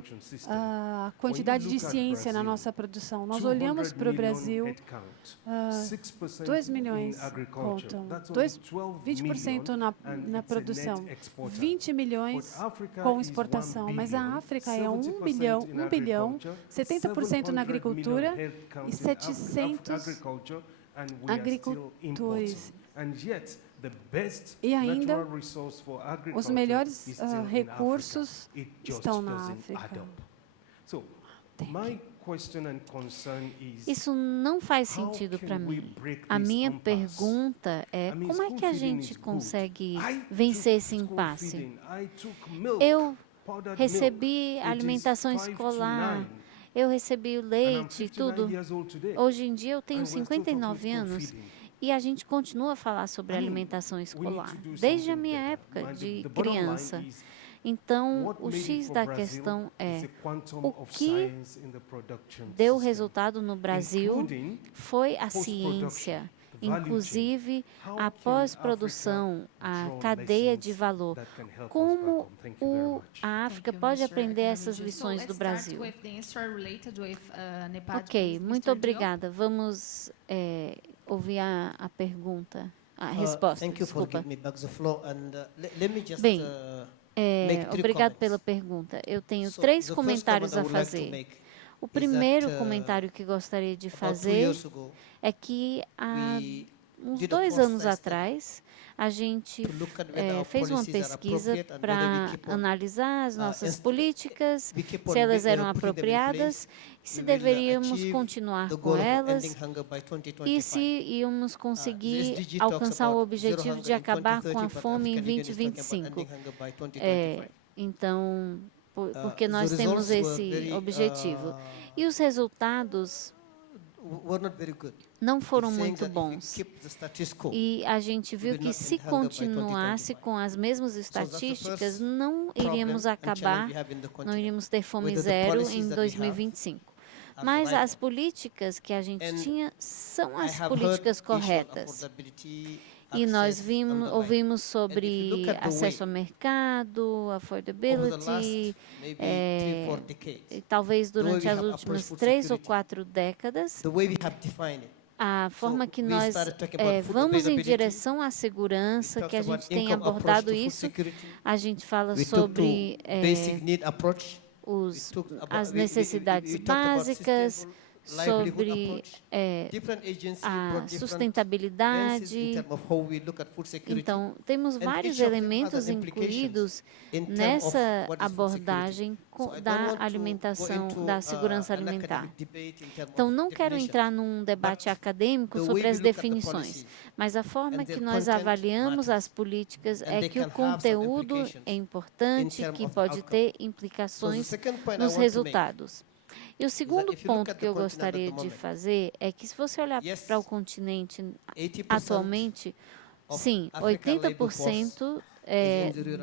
a quantidade de ciência na nossa produção. Nós olhamos para o Brasil, 2 milhões contam, 20% na produção, 20 milhões com exportação, mas a África é 1 bilhão, 70% na agricultura e 700 agricultores. E ainda, os melhores recursos estão na África. Isso não faz sentido para mim. A minha pergunta é, como é que a gente consegue vencer esse impasse? Eu recebi alimentação escolar, eu recebi o leite e tudo. Hoje em dia eu tenho 59 anos e a gente continua a falar sobre alimentação escolar, desde a minha época de criança. Então, o X da questão é, o que deu resultado no Brasil foi a ciência, inclusive a pós-produção, a cadeia de valor. Como a África pode aprender essas lições do Brasil? Ok, muito obrigada. Vamos ouvir a pergunta, a resposta, desculpa. Bem, obrigado pela pergunta. Eu tenho 3 comentários a fazer. O primeiro comentário que gostaria de fazer é que há uns 2 anos atrás, a gente fez uma pesquisa para analisar as nossas políticas, se elas eram apropriadas, se deveríamos continuar com elas e se íamos conseguir alcançar o objetivo de acabar com a fome em 2025. Então, porque nós temos esse objetivo. E os resultados não foram muito bons. E a gente viu que se continuasse com as mesmas estatísticas, não iríamos acabar, não iríamos ter fome zero em 2025. Mas as políticas que a gente tinha são as políticas corretas. E nós ouvimos sobre acesso ao mercado, affordability, e talvez durante as últimas 3 ou 4 décadas, a forma que nós vamos em direção à segurança, que a gente tem abordado isso, a gente fala sobre as necessidades básicas, sobre a sustentabilidade. Então, temos vários elementos incluídos nessa abordagem da alimentação, da segurança alimentar. Então, não quero entrar num debate acadêmico sobre as definições, mas a forma que nós avaliamos as políticas é que o conteúdo é importante, que pode ter implicações nos resultados. E o segundo ponto que eu gostaria de fazer é que, se você olhar para o continente atualmente, sim, 80%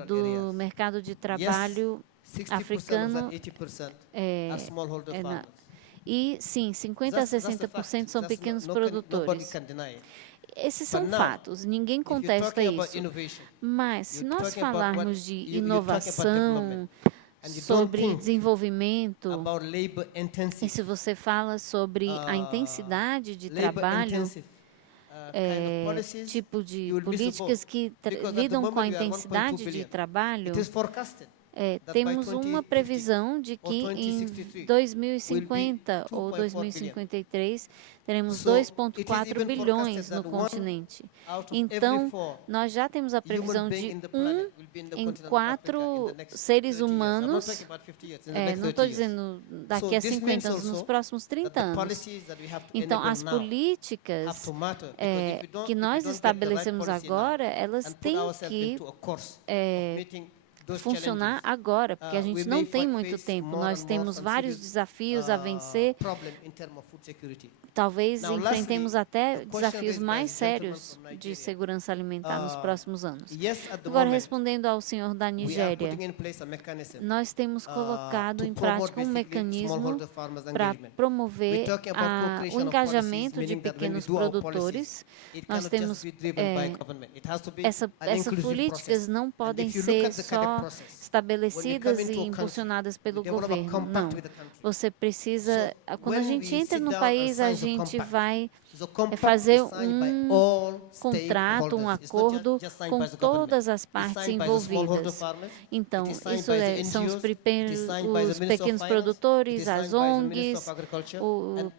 do mercado de trabalho africano e, sim, 50 a 60% são pequenos produtores. Esses são fatos, ninguém contesta isso. Mas, se nós falarmos de inovação, sobre desenvolvimento, e se você fala sobre a intensidade de trabalho, tipo de políticas que lidam com a intensidade de trabalho, temos uma previsão de que em 2050 ou 2053 teremos 2,4 bilhões no continente. Então, nós já temos a previsão de 1 em 4 seres humanos, não estou dizendo daqui a 50 anos, nos próximos 30 anos. Então, as políticas que nós estabelecemos agora, elas têm que funcionar agora, porque a gente não tem muito tempo. Nós temos vários desafios a vencer. Talvez enfrentemos até desafios mais sérios de segurança alimentar nos próximos anos. Agora, respondendo ao senhor da Nigéria, nós temos colocado em prática um mecanismo para promover o engajamento de pequenos produtores. Nós temos essas políticas não podem ser só estabelecidas e impulsionadas pelo governo. Não. Você precisa, quando a gente entra no país, a gente vai fazer um contrato, um acordo com todas as partes envolvidas. Então, isso são os pequenos produtores, as ONGs,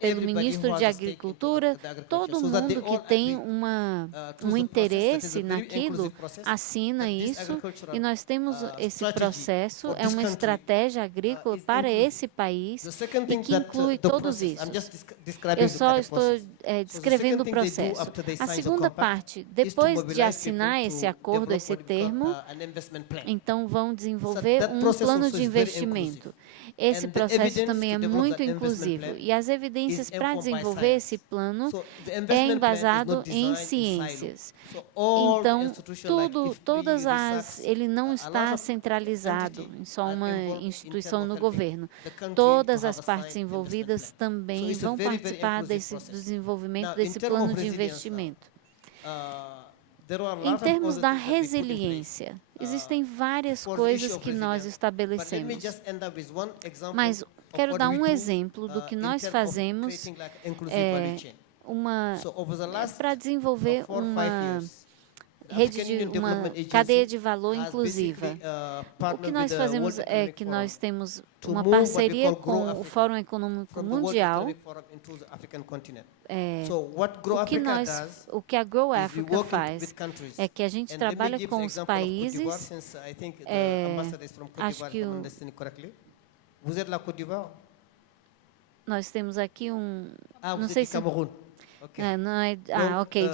pelo ministro de Agricultura, todo mundo que tem um interesse naquilo assina isso, e nós temos esse processo, é uma estratégia agrícola para esse país e que inclui todos isso. Eu só estou descrevendo o processo. A segunda parte, depois de assinar esse acordo, esse termo, então vão desenvolver um plano de investimento. Esse processo também é muito inclusivo e as evidências para desenvolver esse plano é embasado em ciências. Então, ele não está centralizado em só uma instituição no governo. Todas as partes envolvidas também vão participar do desenvolvimento desse plano de investimento. Em termos da resiliência, existem várias coisas que nós estabelecemos, mas quero dar um exemplo do que nós fazemos para desenvolver uma cadeia de valor inclusiva. O que nós fazemos é que nós temos uma parceria com o Fórum Econômico Mundial. O que a Grow Africa faz é que a gente trabalha com os países. Acho que nós temos aqui não sei se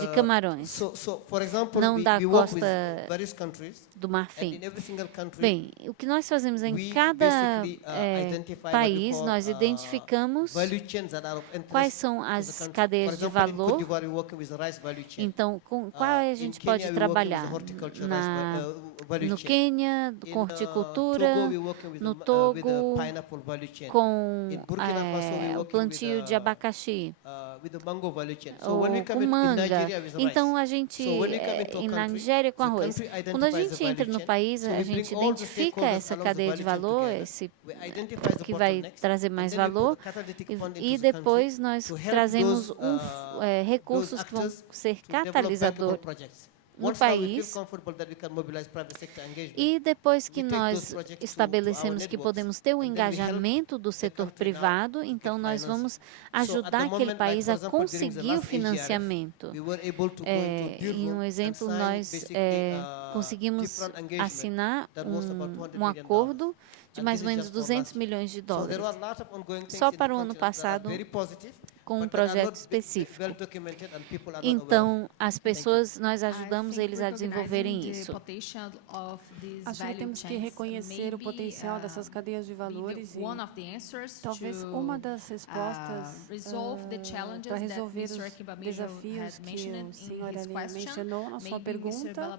de Camarões, não da costa do Marfim. Bem, o que nós fazemos em cada país, nós identificamos quais são as cadeias de valor, então, com qual a gente pode trabalhar. No Quênia, com horticultura, no Togo, com o plantio de abacaxi, ou com manga. Então, a gente, na Nigéria, com arroz. Quando a gente entra no país, a gente identifica essa cadeia de valor, que vai trazer mais valor, e depois nós trazemos recursos que vão ser catalisadores no país, e depois que nós estabelecemos que podemos ter o engajamento do setor privado, então nós vamos ajudar aquele país a conseguir o financiamento. Em um exemplo, nós conseguimos assinar um acordo de mais ou menos $200 milhões, só para o ano passado, com um projeto específico. Então, as pessoas, nós ajudamos eles a desenvolverem isso. Acho que temos que reconhecer o potencial dessas cadeias de valores e talvez uma das respostas para resolver os desafios que o senhor ali mencionou na sua pergunta.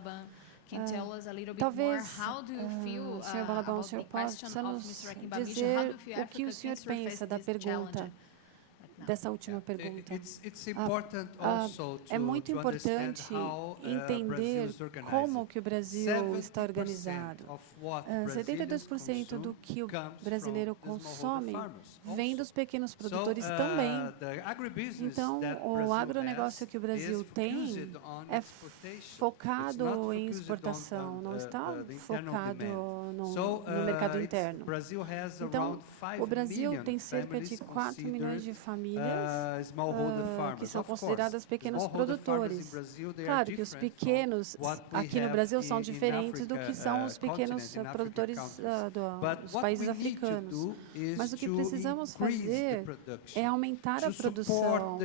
Talvez, senhor Balabão, o senhor possa nos dizer o que o senhor pensa da pergunta. dessa última pergunta. É muito importante entender como que o Brasil está organizado. 72% do que o brasileiro consome vem dos pequenos produtores também. Então, o agronegócio que o Brasil tem é focado em exportação, não está focado no mercado interno. Então, o Brasil tem cerca de 4 milhões de famílias que são consideradas pequenos produtores. Claro que os pequenos aqui no Brasil são diferentes do que são os pequenos produtores dos países africanos. Mas o que precisamos fazer é aumentar a produção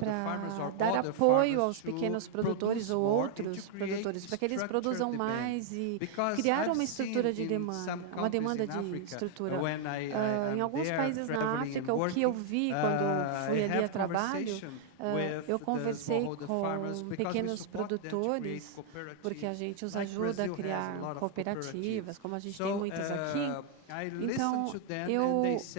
para dar apoio aos pequenos produtores ou outros produtores, para que eles produzam mais e criar uma estrutura de demanda, uma demanda de estrutura. Em alguns países na África, o que eu vi quando fui ali a trabalho, eu conversei com pequenos produtores, porque a gente os ajuda a criar cooperativas, como a gente tem muitas aqui. Então,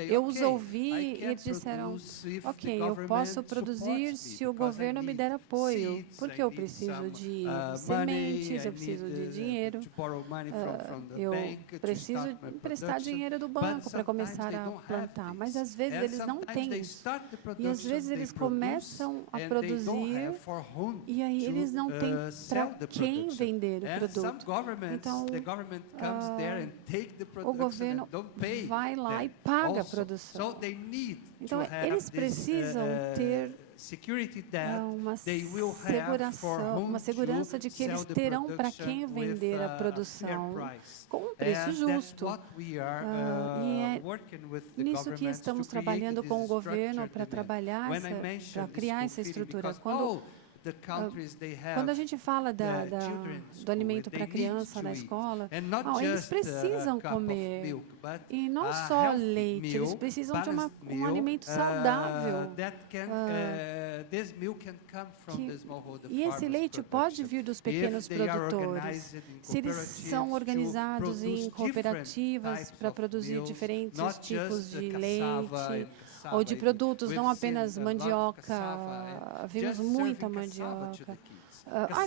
eu os ouvi e eles disseram, ok, eu posso produzir se o governo me der apoio, porque eu preciso de sementes, eu preciso de dinheiro, eu preciso emprestar dinheiro do banco para começar a plantar, mas às vezes eles não têm isso. E às vezes eles começam a produzir e aí eles não têm para quem vender o produto. Então, o governo vai lá e paga a produção. Então, eles precisam ter uma segurança de que eles terão para quem vender a produção com um preço justo. E é nisso que estamos trabalhando com o governo para criar essa estrutura. Quando a gente fala do alimento para a criança na escola, eles precisam comer, e não só leite, eles precisam de um alimento saudável. E esse leite pode vir dos pequenos produtores. Se eles são organizados em cooperativas para produzir diferentes tipos de leite, ou de produtos, não apenas mandioca, vimos muita mandioca.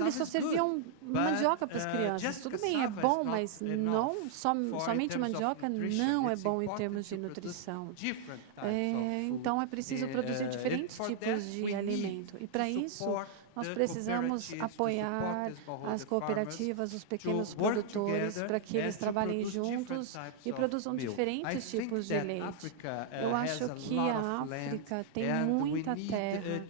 Eles só serviam mandioca para as crianças. Tudo bem, é bom, mas não somente mandioca não é bom em termos de nutrição. Então, é preciso produzir diferentes tipos de alimento. E, para isso, nós precisamos apoiar as cooperativas, os pequenos produtores, para que eles trabalhem juntos e produzam diferentes tipos de leite. Eu acho que a África tem muita terra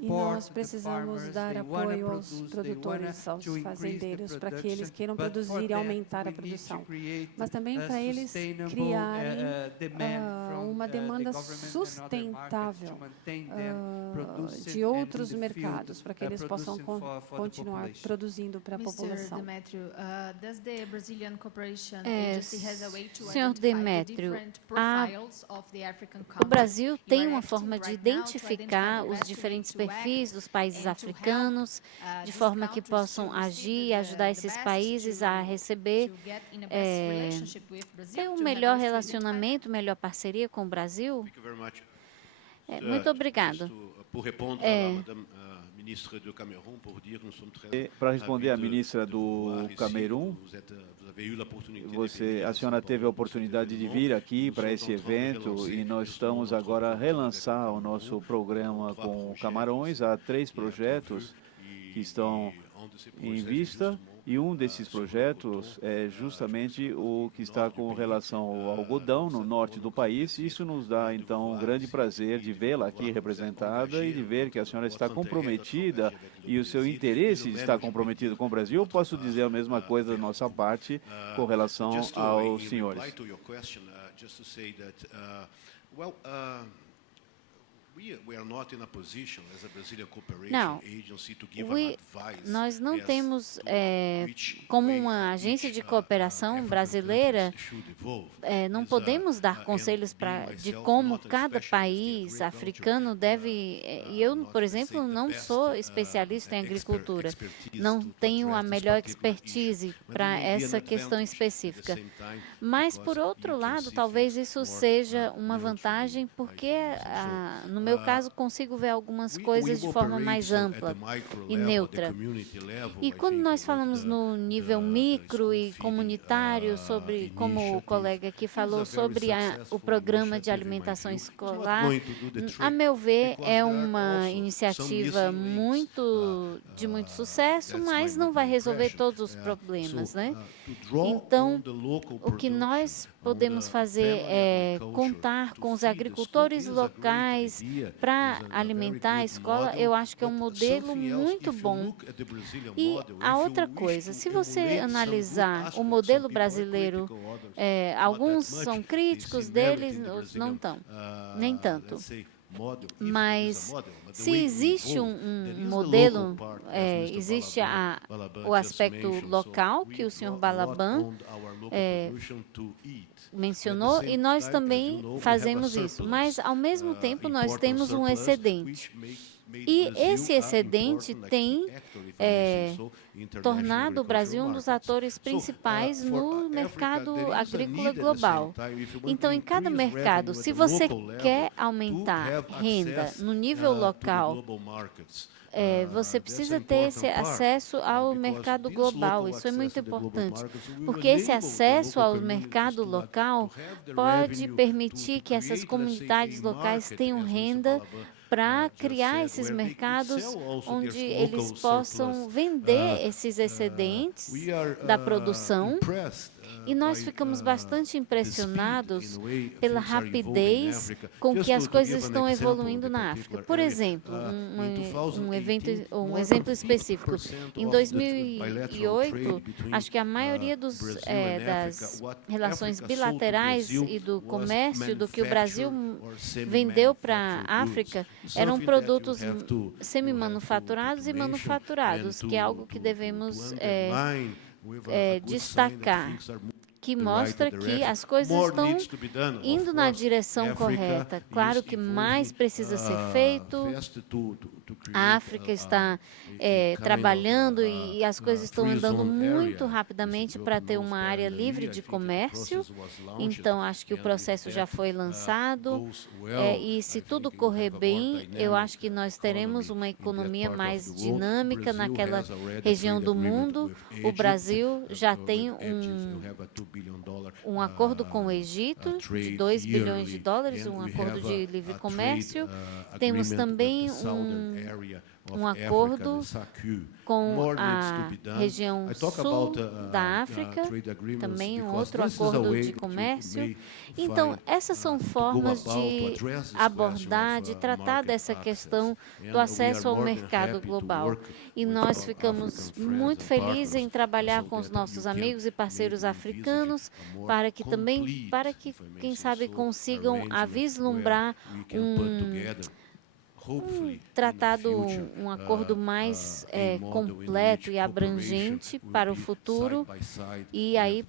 e nós precisamos dar apoio aos produtores, aos fazendeiros, para que eles queiram produzir e aumentar a produção. Mas também para eles criarem uma demanda sustentável de outros mercados, para que eles possam continuar produzindo para a população. Senhor Demétrio, o Brasil tem uma forma de identificar os diferentes perfis dos países africanos, de forma que possam agir e ajudar esses países a receber, ter um melhor relacionamento, melhor parceria com o Brasil? Muito obrigado. Para responder à ministra do Camerun, a senhora teve a oportunidade de vir aqui para esse evento e nós estamos agora a relançar o nosso programa com Camarões. Há 3 projetos que estão em vista e um desses projetos é justamente o que está com relação ao algodão no norte do país. Isso nos dá, então, um grande prazer de vê-la aqui representada e de ver que a senhora está comprometida e o seu interesse está comprometido com o Brasil. Eu posso dizer a mesma coisa da nossa parte com relação aos senhores. Não, nós não temos, como uma agência de cooperação brasileira, não podemos dar conselhos de como cada país africano deve... E eu, por exemplo, não sou especialista em agricultura, não tenho a melhor expertise para essa questão específica. Mas, por outro lado, talvez isso seja uma vantagem, porque no meu caso, consigo ver algumas coisas de forma mais ampla e neutra. E quando nós falamos no nível micro e comunitário, sobre, como o colega aqui falou, sobre o programa de alimentação escolar, a meu ver, é uma iniciativa de muito sucesso, mas não vai resolver todos os problemas, né? Então, o que nós podemos fazer é contar com os agricultores locais para alimentar a escola. Eu acho que é um modelo muito bom. E a outra coisa, se você analisar o modelo brasileiro, alguns são críticos deles, outros não estão, nem tanto. Mas se existe um modelo, existe o aspecto local, que o senhor Balaban mencionou, e nós também fazemos isso. Mas, ao mesmo tempo, nós temos um excedente. E esse excedente tem tornado o Brasil um dos atores principais no mercado agrícola global. Então, em cada mercado, se você quer aumentar renda no nível local, você precisa ter esse acesso ao mercado global. Isso é muito importante, porque esse acesso ao mercado local pode permitir que essas comunidades locais tenham renda para criar esses mercados onde eles possam vender esses excedentes da produção. E nós ficamos bastante impressionados pela rapidez com que as coisas estão evoluindo na África. Por exemplo, um exemplo específico. Em 2008, acho que a maioria das relações bilaterais e do comércio do que o Brasil vendeu para a África eram produtos semi-manufaturados e manufaturados, que é algo que devemos destacar, que mostra que as coisas estão indo na direção correta. Claro que mais precisa ser feito. A África está trabalhando e as coisas estão andando muito rapidamente para ter uma área livre de comércio. Então, acho que o processo já foi lançado. E se tudo correr bem, eu acho que nós teremos uma economia mais dinâmica naquela região do mundo. O Brasil já tem um acordo com o Egito de 2 bilhões de dólares, um acordo de livre comércio. Temos também um acordo com a região sul da África, também um outro acordo de comércio. Então, essas são formas de abordar, de tratar dessa questão do acesso ao mercado global. E nós ficamos muito felizes em trabalhar com os nossos amigos e parceiros africanos para que, quem sabe, consigam vislumbrar um acordo mais completo e abrangente para o futuro, e aí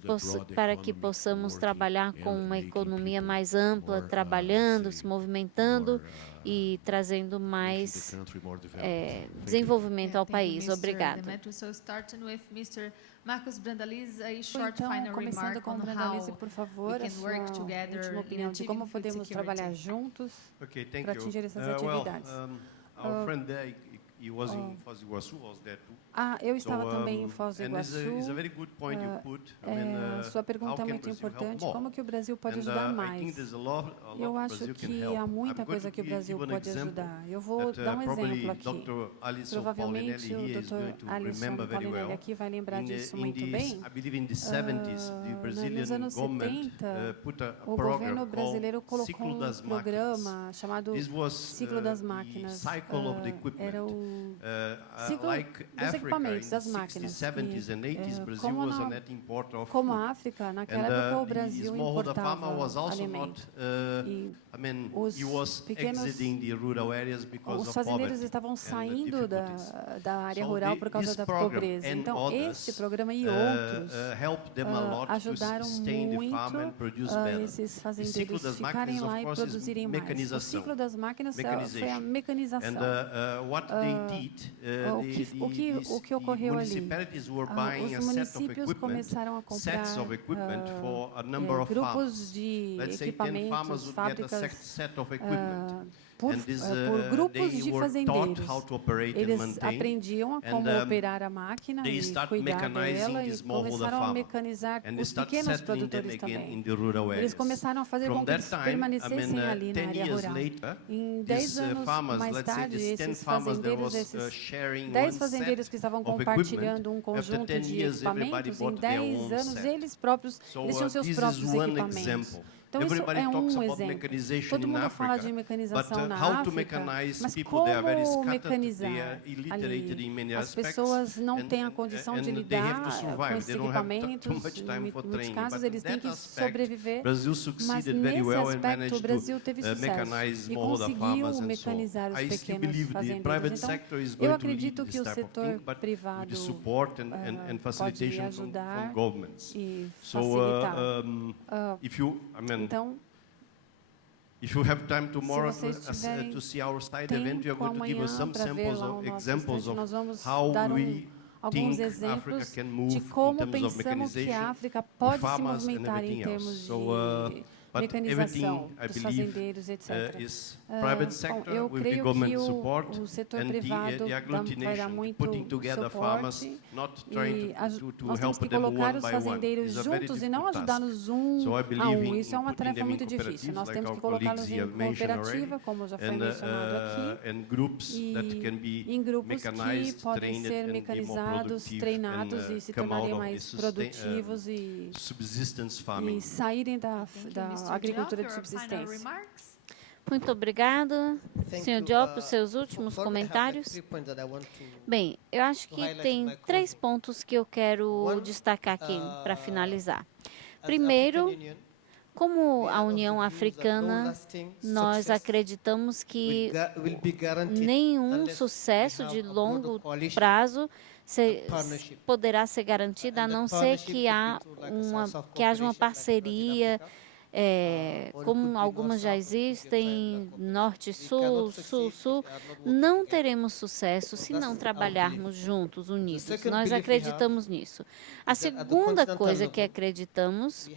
para que possamos trabalhar com uma economia mais ampla, trabalhando, se movimentando e trazendo mais desenvolvimento ao país. Obrigada. Marcos Brandalize, a short então, final começando com o Brandalize, por favor, a sua última opinião de como podemos trabalhar juntos para atingir essas atividades. Our friend there, he was in Foz do Iguaçu, was there too. Eu estava também em Foz do Iguaçu. Sua pergunta é muito importante. Como que o Brasil pode ajudar mais? Eu acho que há muita coisa que o Brasil pode ajudar. Eu vou dar um exemplo aqui. Provavelmente o Dr. Alisson Paulinelli aqui vai lembrar disso muito bem. Nos anos 70, o governo brasileiro colocou um programa chamado Ciclo das Máquinas. Era o ciclo dos equipamentos, das máquinas. Como a África, naquela época o Brasil importava alimento. Os fazendeiros estavam saindo da área rural por causa da pobreza. Então, esse programa e outros ajudaram muito esses fazendeiros ficarem lá e produzirem mais. O ciclo das máquinas foi a mecanização. O que ocorreu ali? Os municípios começaram a comprar grupos de equipamentos, fábricas por grupos de fazendeiros. Eles aprendiam a como operar a máquina e cuidar dela e começaram a mecanizar os pequenos produtores também. Eles começaram a fazer com que eles permanecessem ali na área rural. Em 10 anos mais tarde, esses fazendeiros, esses 10 fazendeiros que estavam compartilhando um conjunto de equipamentos, em 10 anos eles próprios, eles tinham seus próprios equipamentos. Então, isso é um exemplo. Todo mundo fala de mecanização na África, mas como mecanizar ali? As pessoas não têm a condição de lidar com esses equipamentos, em muitos casos eles têm que sobreviver, mas nesse aspecto o Brasil teve sucesso e conseguiu mecanizar os pequenos fazendeiros. Então, eu acredito que o setor privado pode ajudar e facilitar. Então, if you have time tomorrow to see our side event, we are going to give us some examples of how we think Africa can move in terms of mechanization with farmers and everything else. But everything, I believe, is private sector with the government support and the agglutination, putting together farmers, not trying to help them one by one. It's a very difficult task. So I believe in putting them in cooperatives, like our colleagues here mentioned already, and groups that can be mechanized, trained, and be more productive, and come out of the subsistence farming. Agricultura de subsistência. Muito obrigado, Sr. Diop, os seus últimos comentários. Bem, eu acho que tem 3 pontos que eu quero destacar aqui para finalizar. Primeiro, como a União Africana, nós acreditamos que nenhum sucesso de longo prazo poderá ser garantido, a não ser que haja uma parceria, como algumas já existem, norte-sul, sul-sul. Não teremos sucesso se não trabalharmos juntos, unidos. Nós acreditamos nisso. A segunda coisa que acreditamos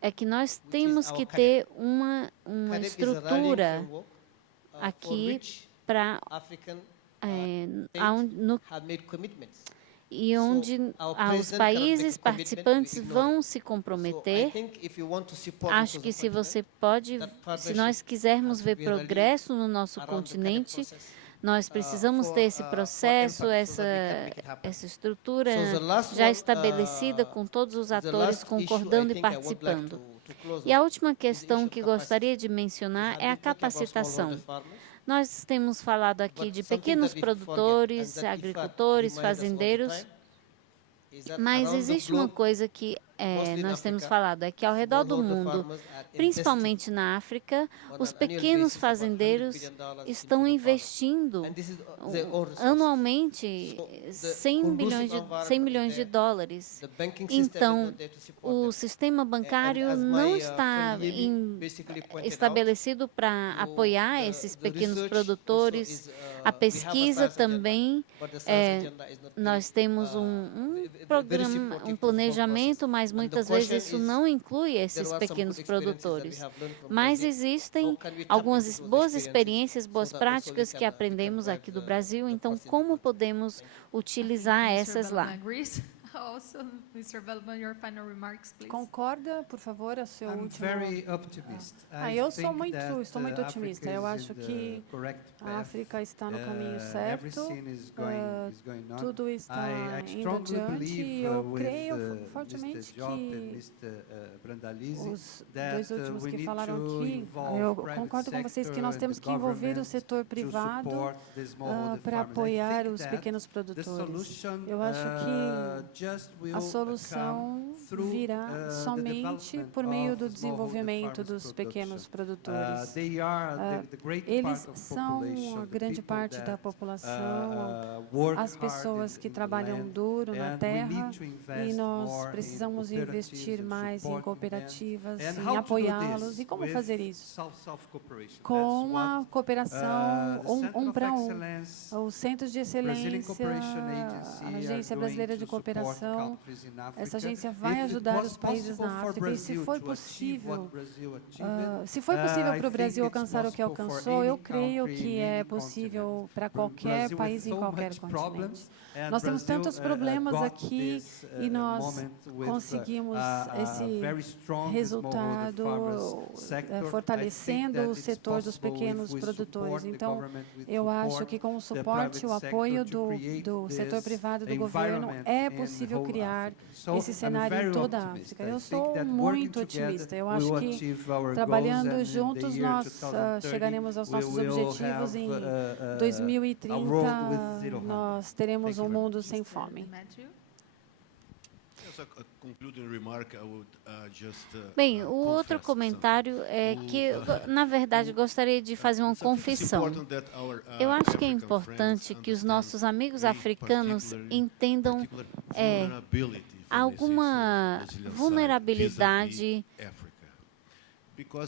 é que nós temos que ter uma estrutura aqui para e onde os países participantes vão se comprometer. Acho que se nós quisermos ver progresso no nosso continente, nós precisamos ter esse processo, essa estrutura já estabelecida, com todos os atores concordando e participando. E a última questão que gostaria de mencionar é a capacitação. Nós temos falado aqui de pequenos produtores, agricultores, fazendeiros, mas existe uma coisa que nós temos falado, é que ao redor do mundo, principalmente na África, os pequenos fazendeiros estão investindo anualmente 100 milhões de dólares. Então, o sistema bancário não está estabelecido para apoiar esses pequenos produtores. A pesquisa também, nós temos um programa, um planejamento, mas muitas vezes isso não inclui esses pequenos produtores. Mas existem algumas boas experiências, boas práticas que aprendemos aqui do Brasil. Então, como podemos utilizar essas lá? Also, Mr. Veltman, your final remarks, please. Concorda, por favor, a seu último... eu estou muito otimista. Eu acho que a África está no caminho certo. Tudo está indo adiante. E eu creio fortemente que os 2 últimos que falaram aqui, eu concordo com vocês que nós temos que envolver o setor privado para apoiar os pequenos produtores. Eu acho que a solução virá somente por meio do desenvolvimento dos pequenos produtores. Eles são a grande parte da população, as pessoas que trabalham duro na terra, e nós precisamos investir mais em cooperativas, em apoiá-los. E como fazer isso? Com a cooperação um para um. Os centros de excelência, a Agência Brasileira de Cooperação, essa agência vai vai ajudar os países na África e se foi possível para o Brasil alcançar o que alcançou, eu creio que é possível para qualquer país em qualquer continente. Nós temos tantos problemas aqui e nós conseguimos esse resultado fortalecendo o setor dos pequenos produtores. Então, eu acho que com o suporte e o apoio do setor privado do governo, é possível criar esse cenário em toda a África. Eu sou muito otimista. Eu acho que, trabalhando juntos, nós chegaremos aos nossos objetivos. Em 2030, nós teremos um mundo sem fome. Bem, o outro comentário é que, na verdade, gostaria de fazer uma confissão. Eu acho que é importante que os nossos amigos africanos entendam alguma vulnerabilidade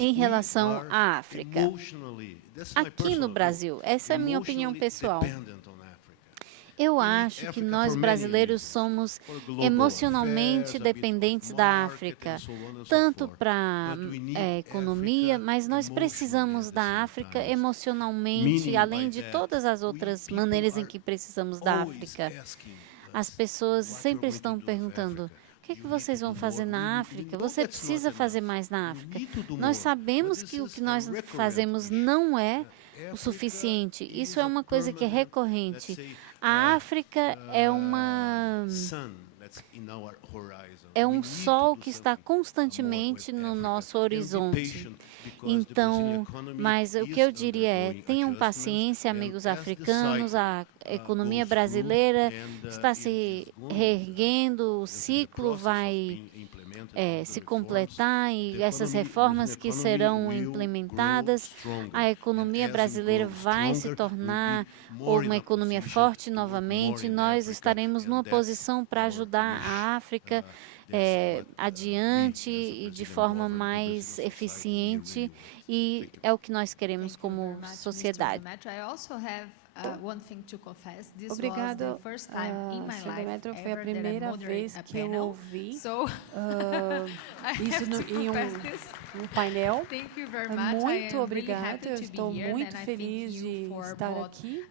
em relação à África. Aqui no Brasil, essa é a minha opinião pessoal. Eu acho que nós brasileiros somos emocionalmente dependentes da África, tanto para a economia, mas nós precisamos da África emocionalmente, além de todas as outras maneiras em que precisamos da África. As pessoas sempre estão perguntando: o que vocês vão fazer na África? Você precisa fazer mais na África. Nós sabemos que o que nós fazemos não é o suficiente. Isso é uma coisa que é recorrente. A África é um sol que está constantemente no nosso horizonte. Então, mas o que eu diria é: tenham paciência, amigos africanos, a economia brasileira está se reerguendo, o ciclo vai se completar e essas reformas que serão implementadas, a economia brasileira vai se tornar uma economia forte novamente. Nós estaremos numa posição para ajudar a África adiante e de forma mais eficiente, e é o que nós queremos como sociedade. Obrigado, Sr. Demetrio. Foi a primeira vez que eu ouvi isso em um painel. Muito obrigada. Eu estou muito feliz de estar aqui.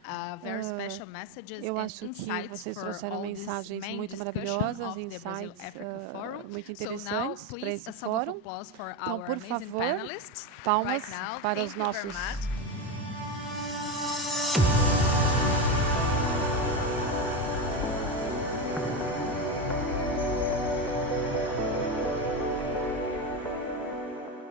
Eu acho que vocês trouxeram mensagens muito maravilhosas, insights muito interessantes para esse fórum. Então, por favor, palmas para os nossos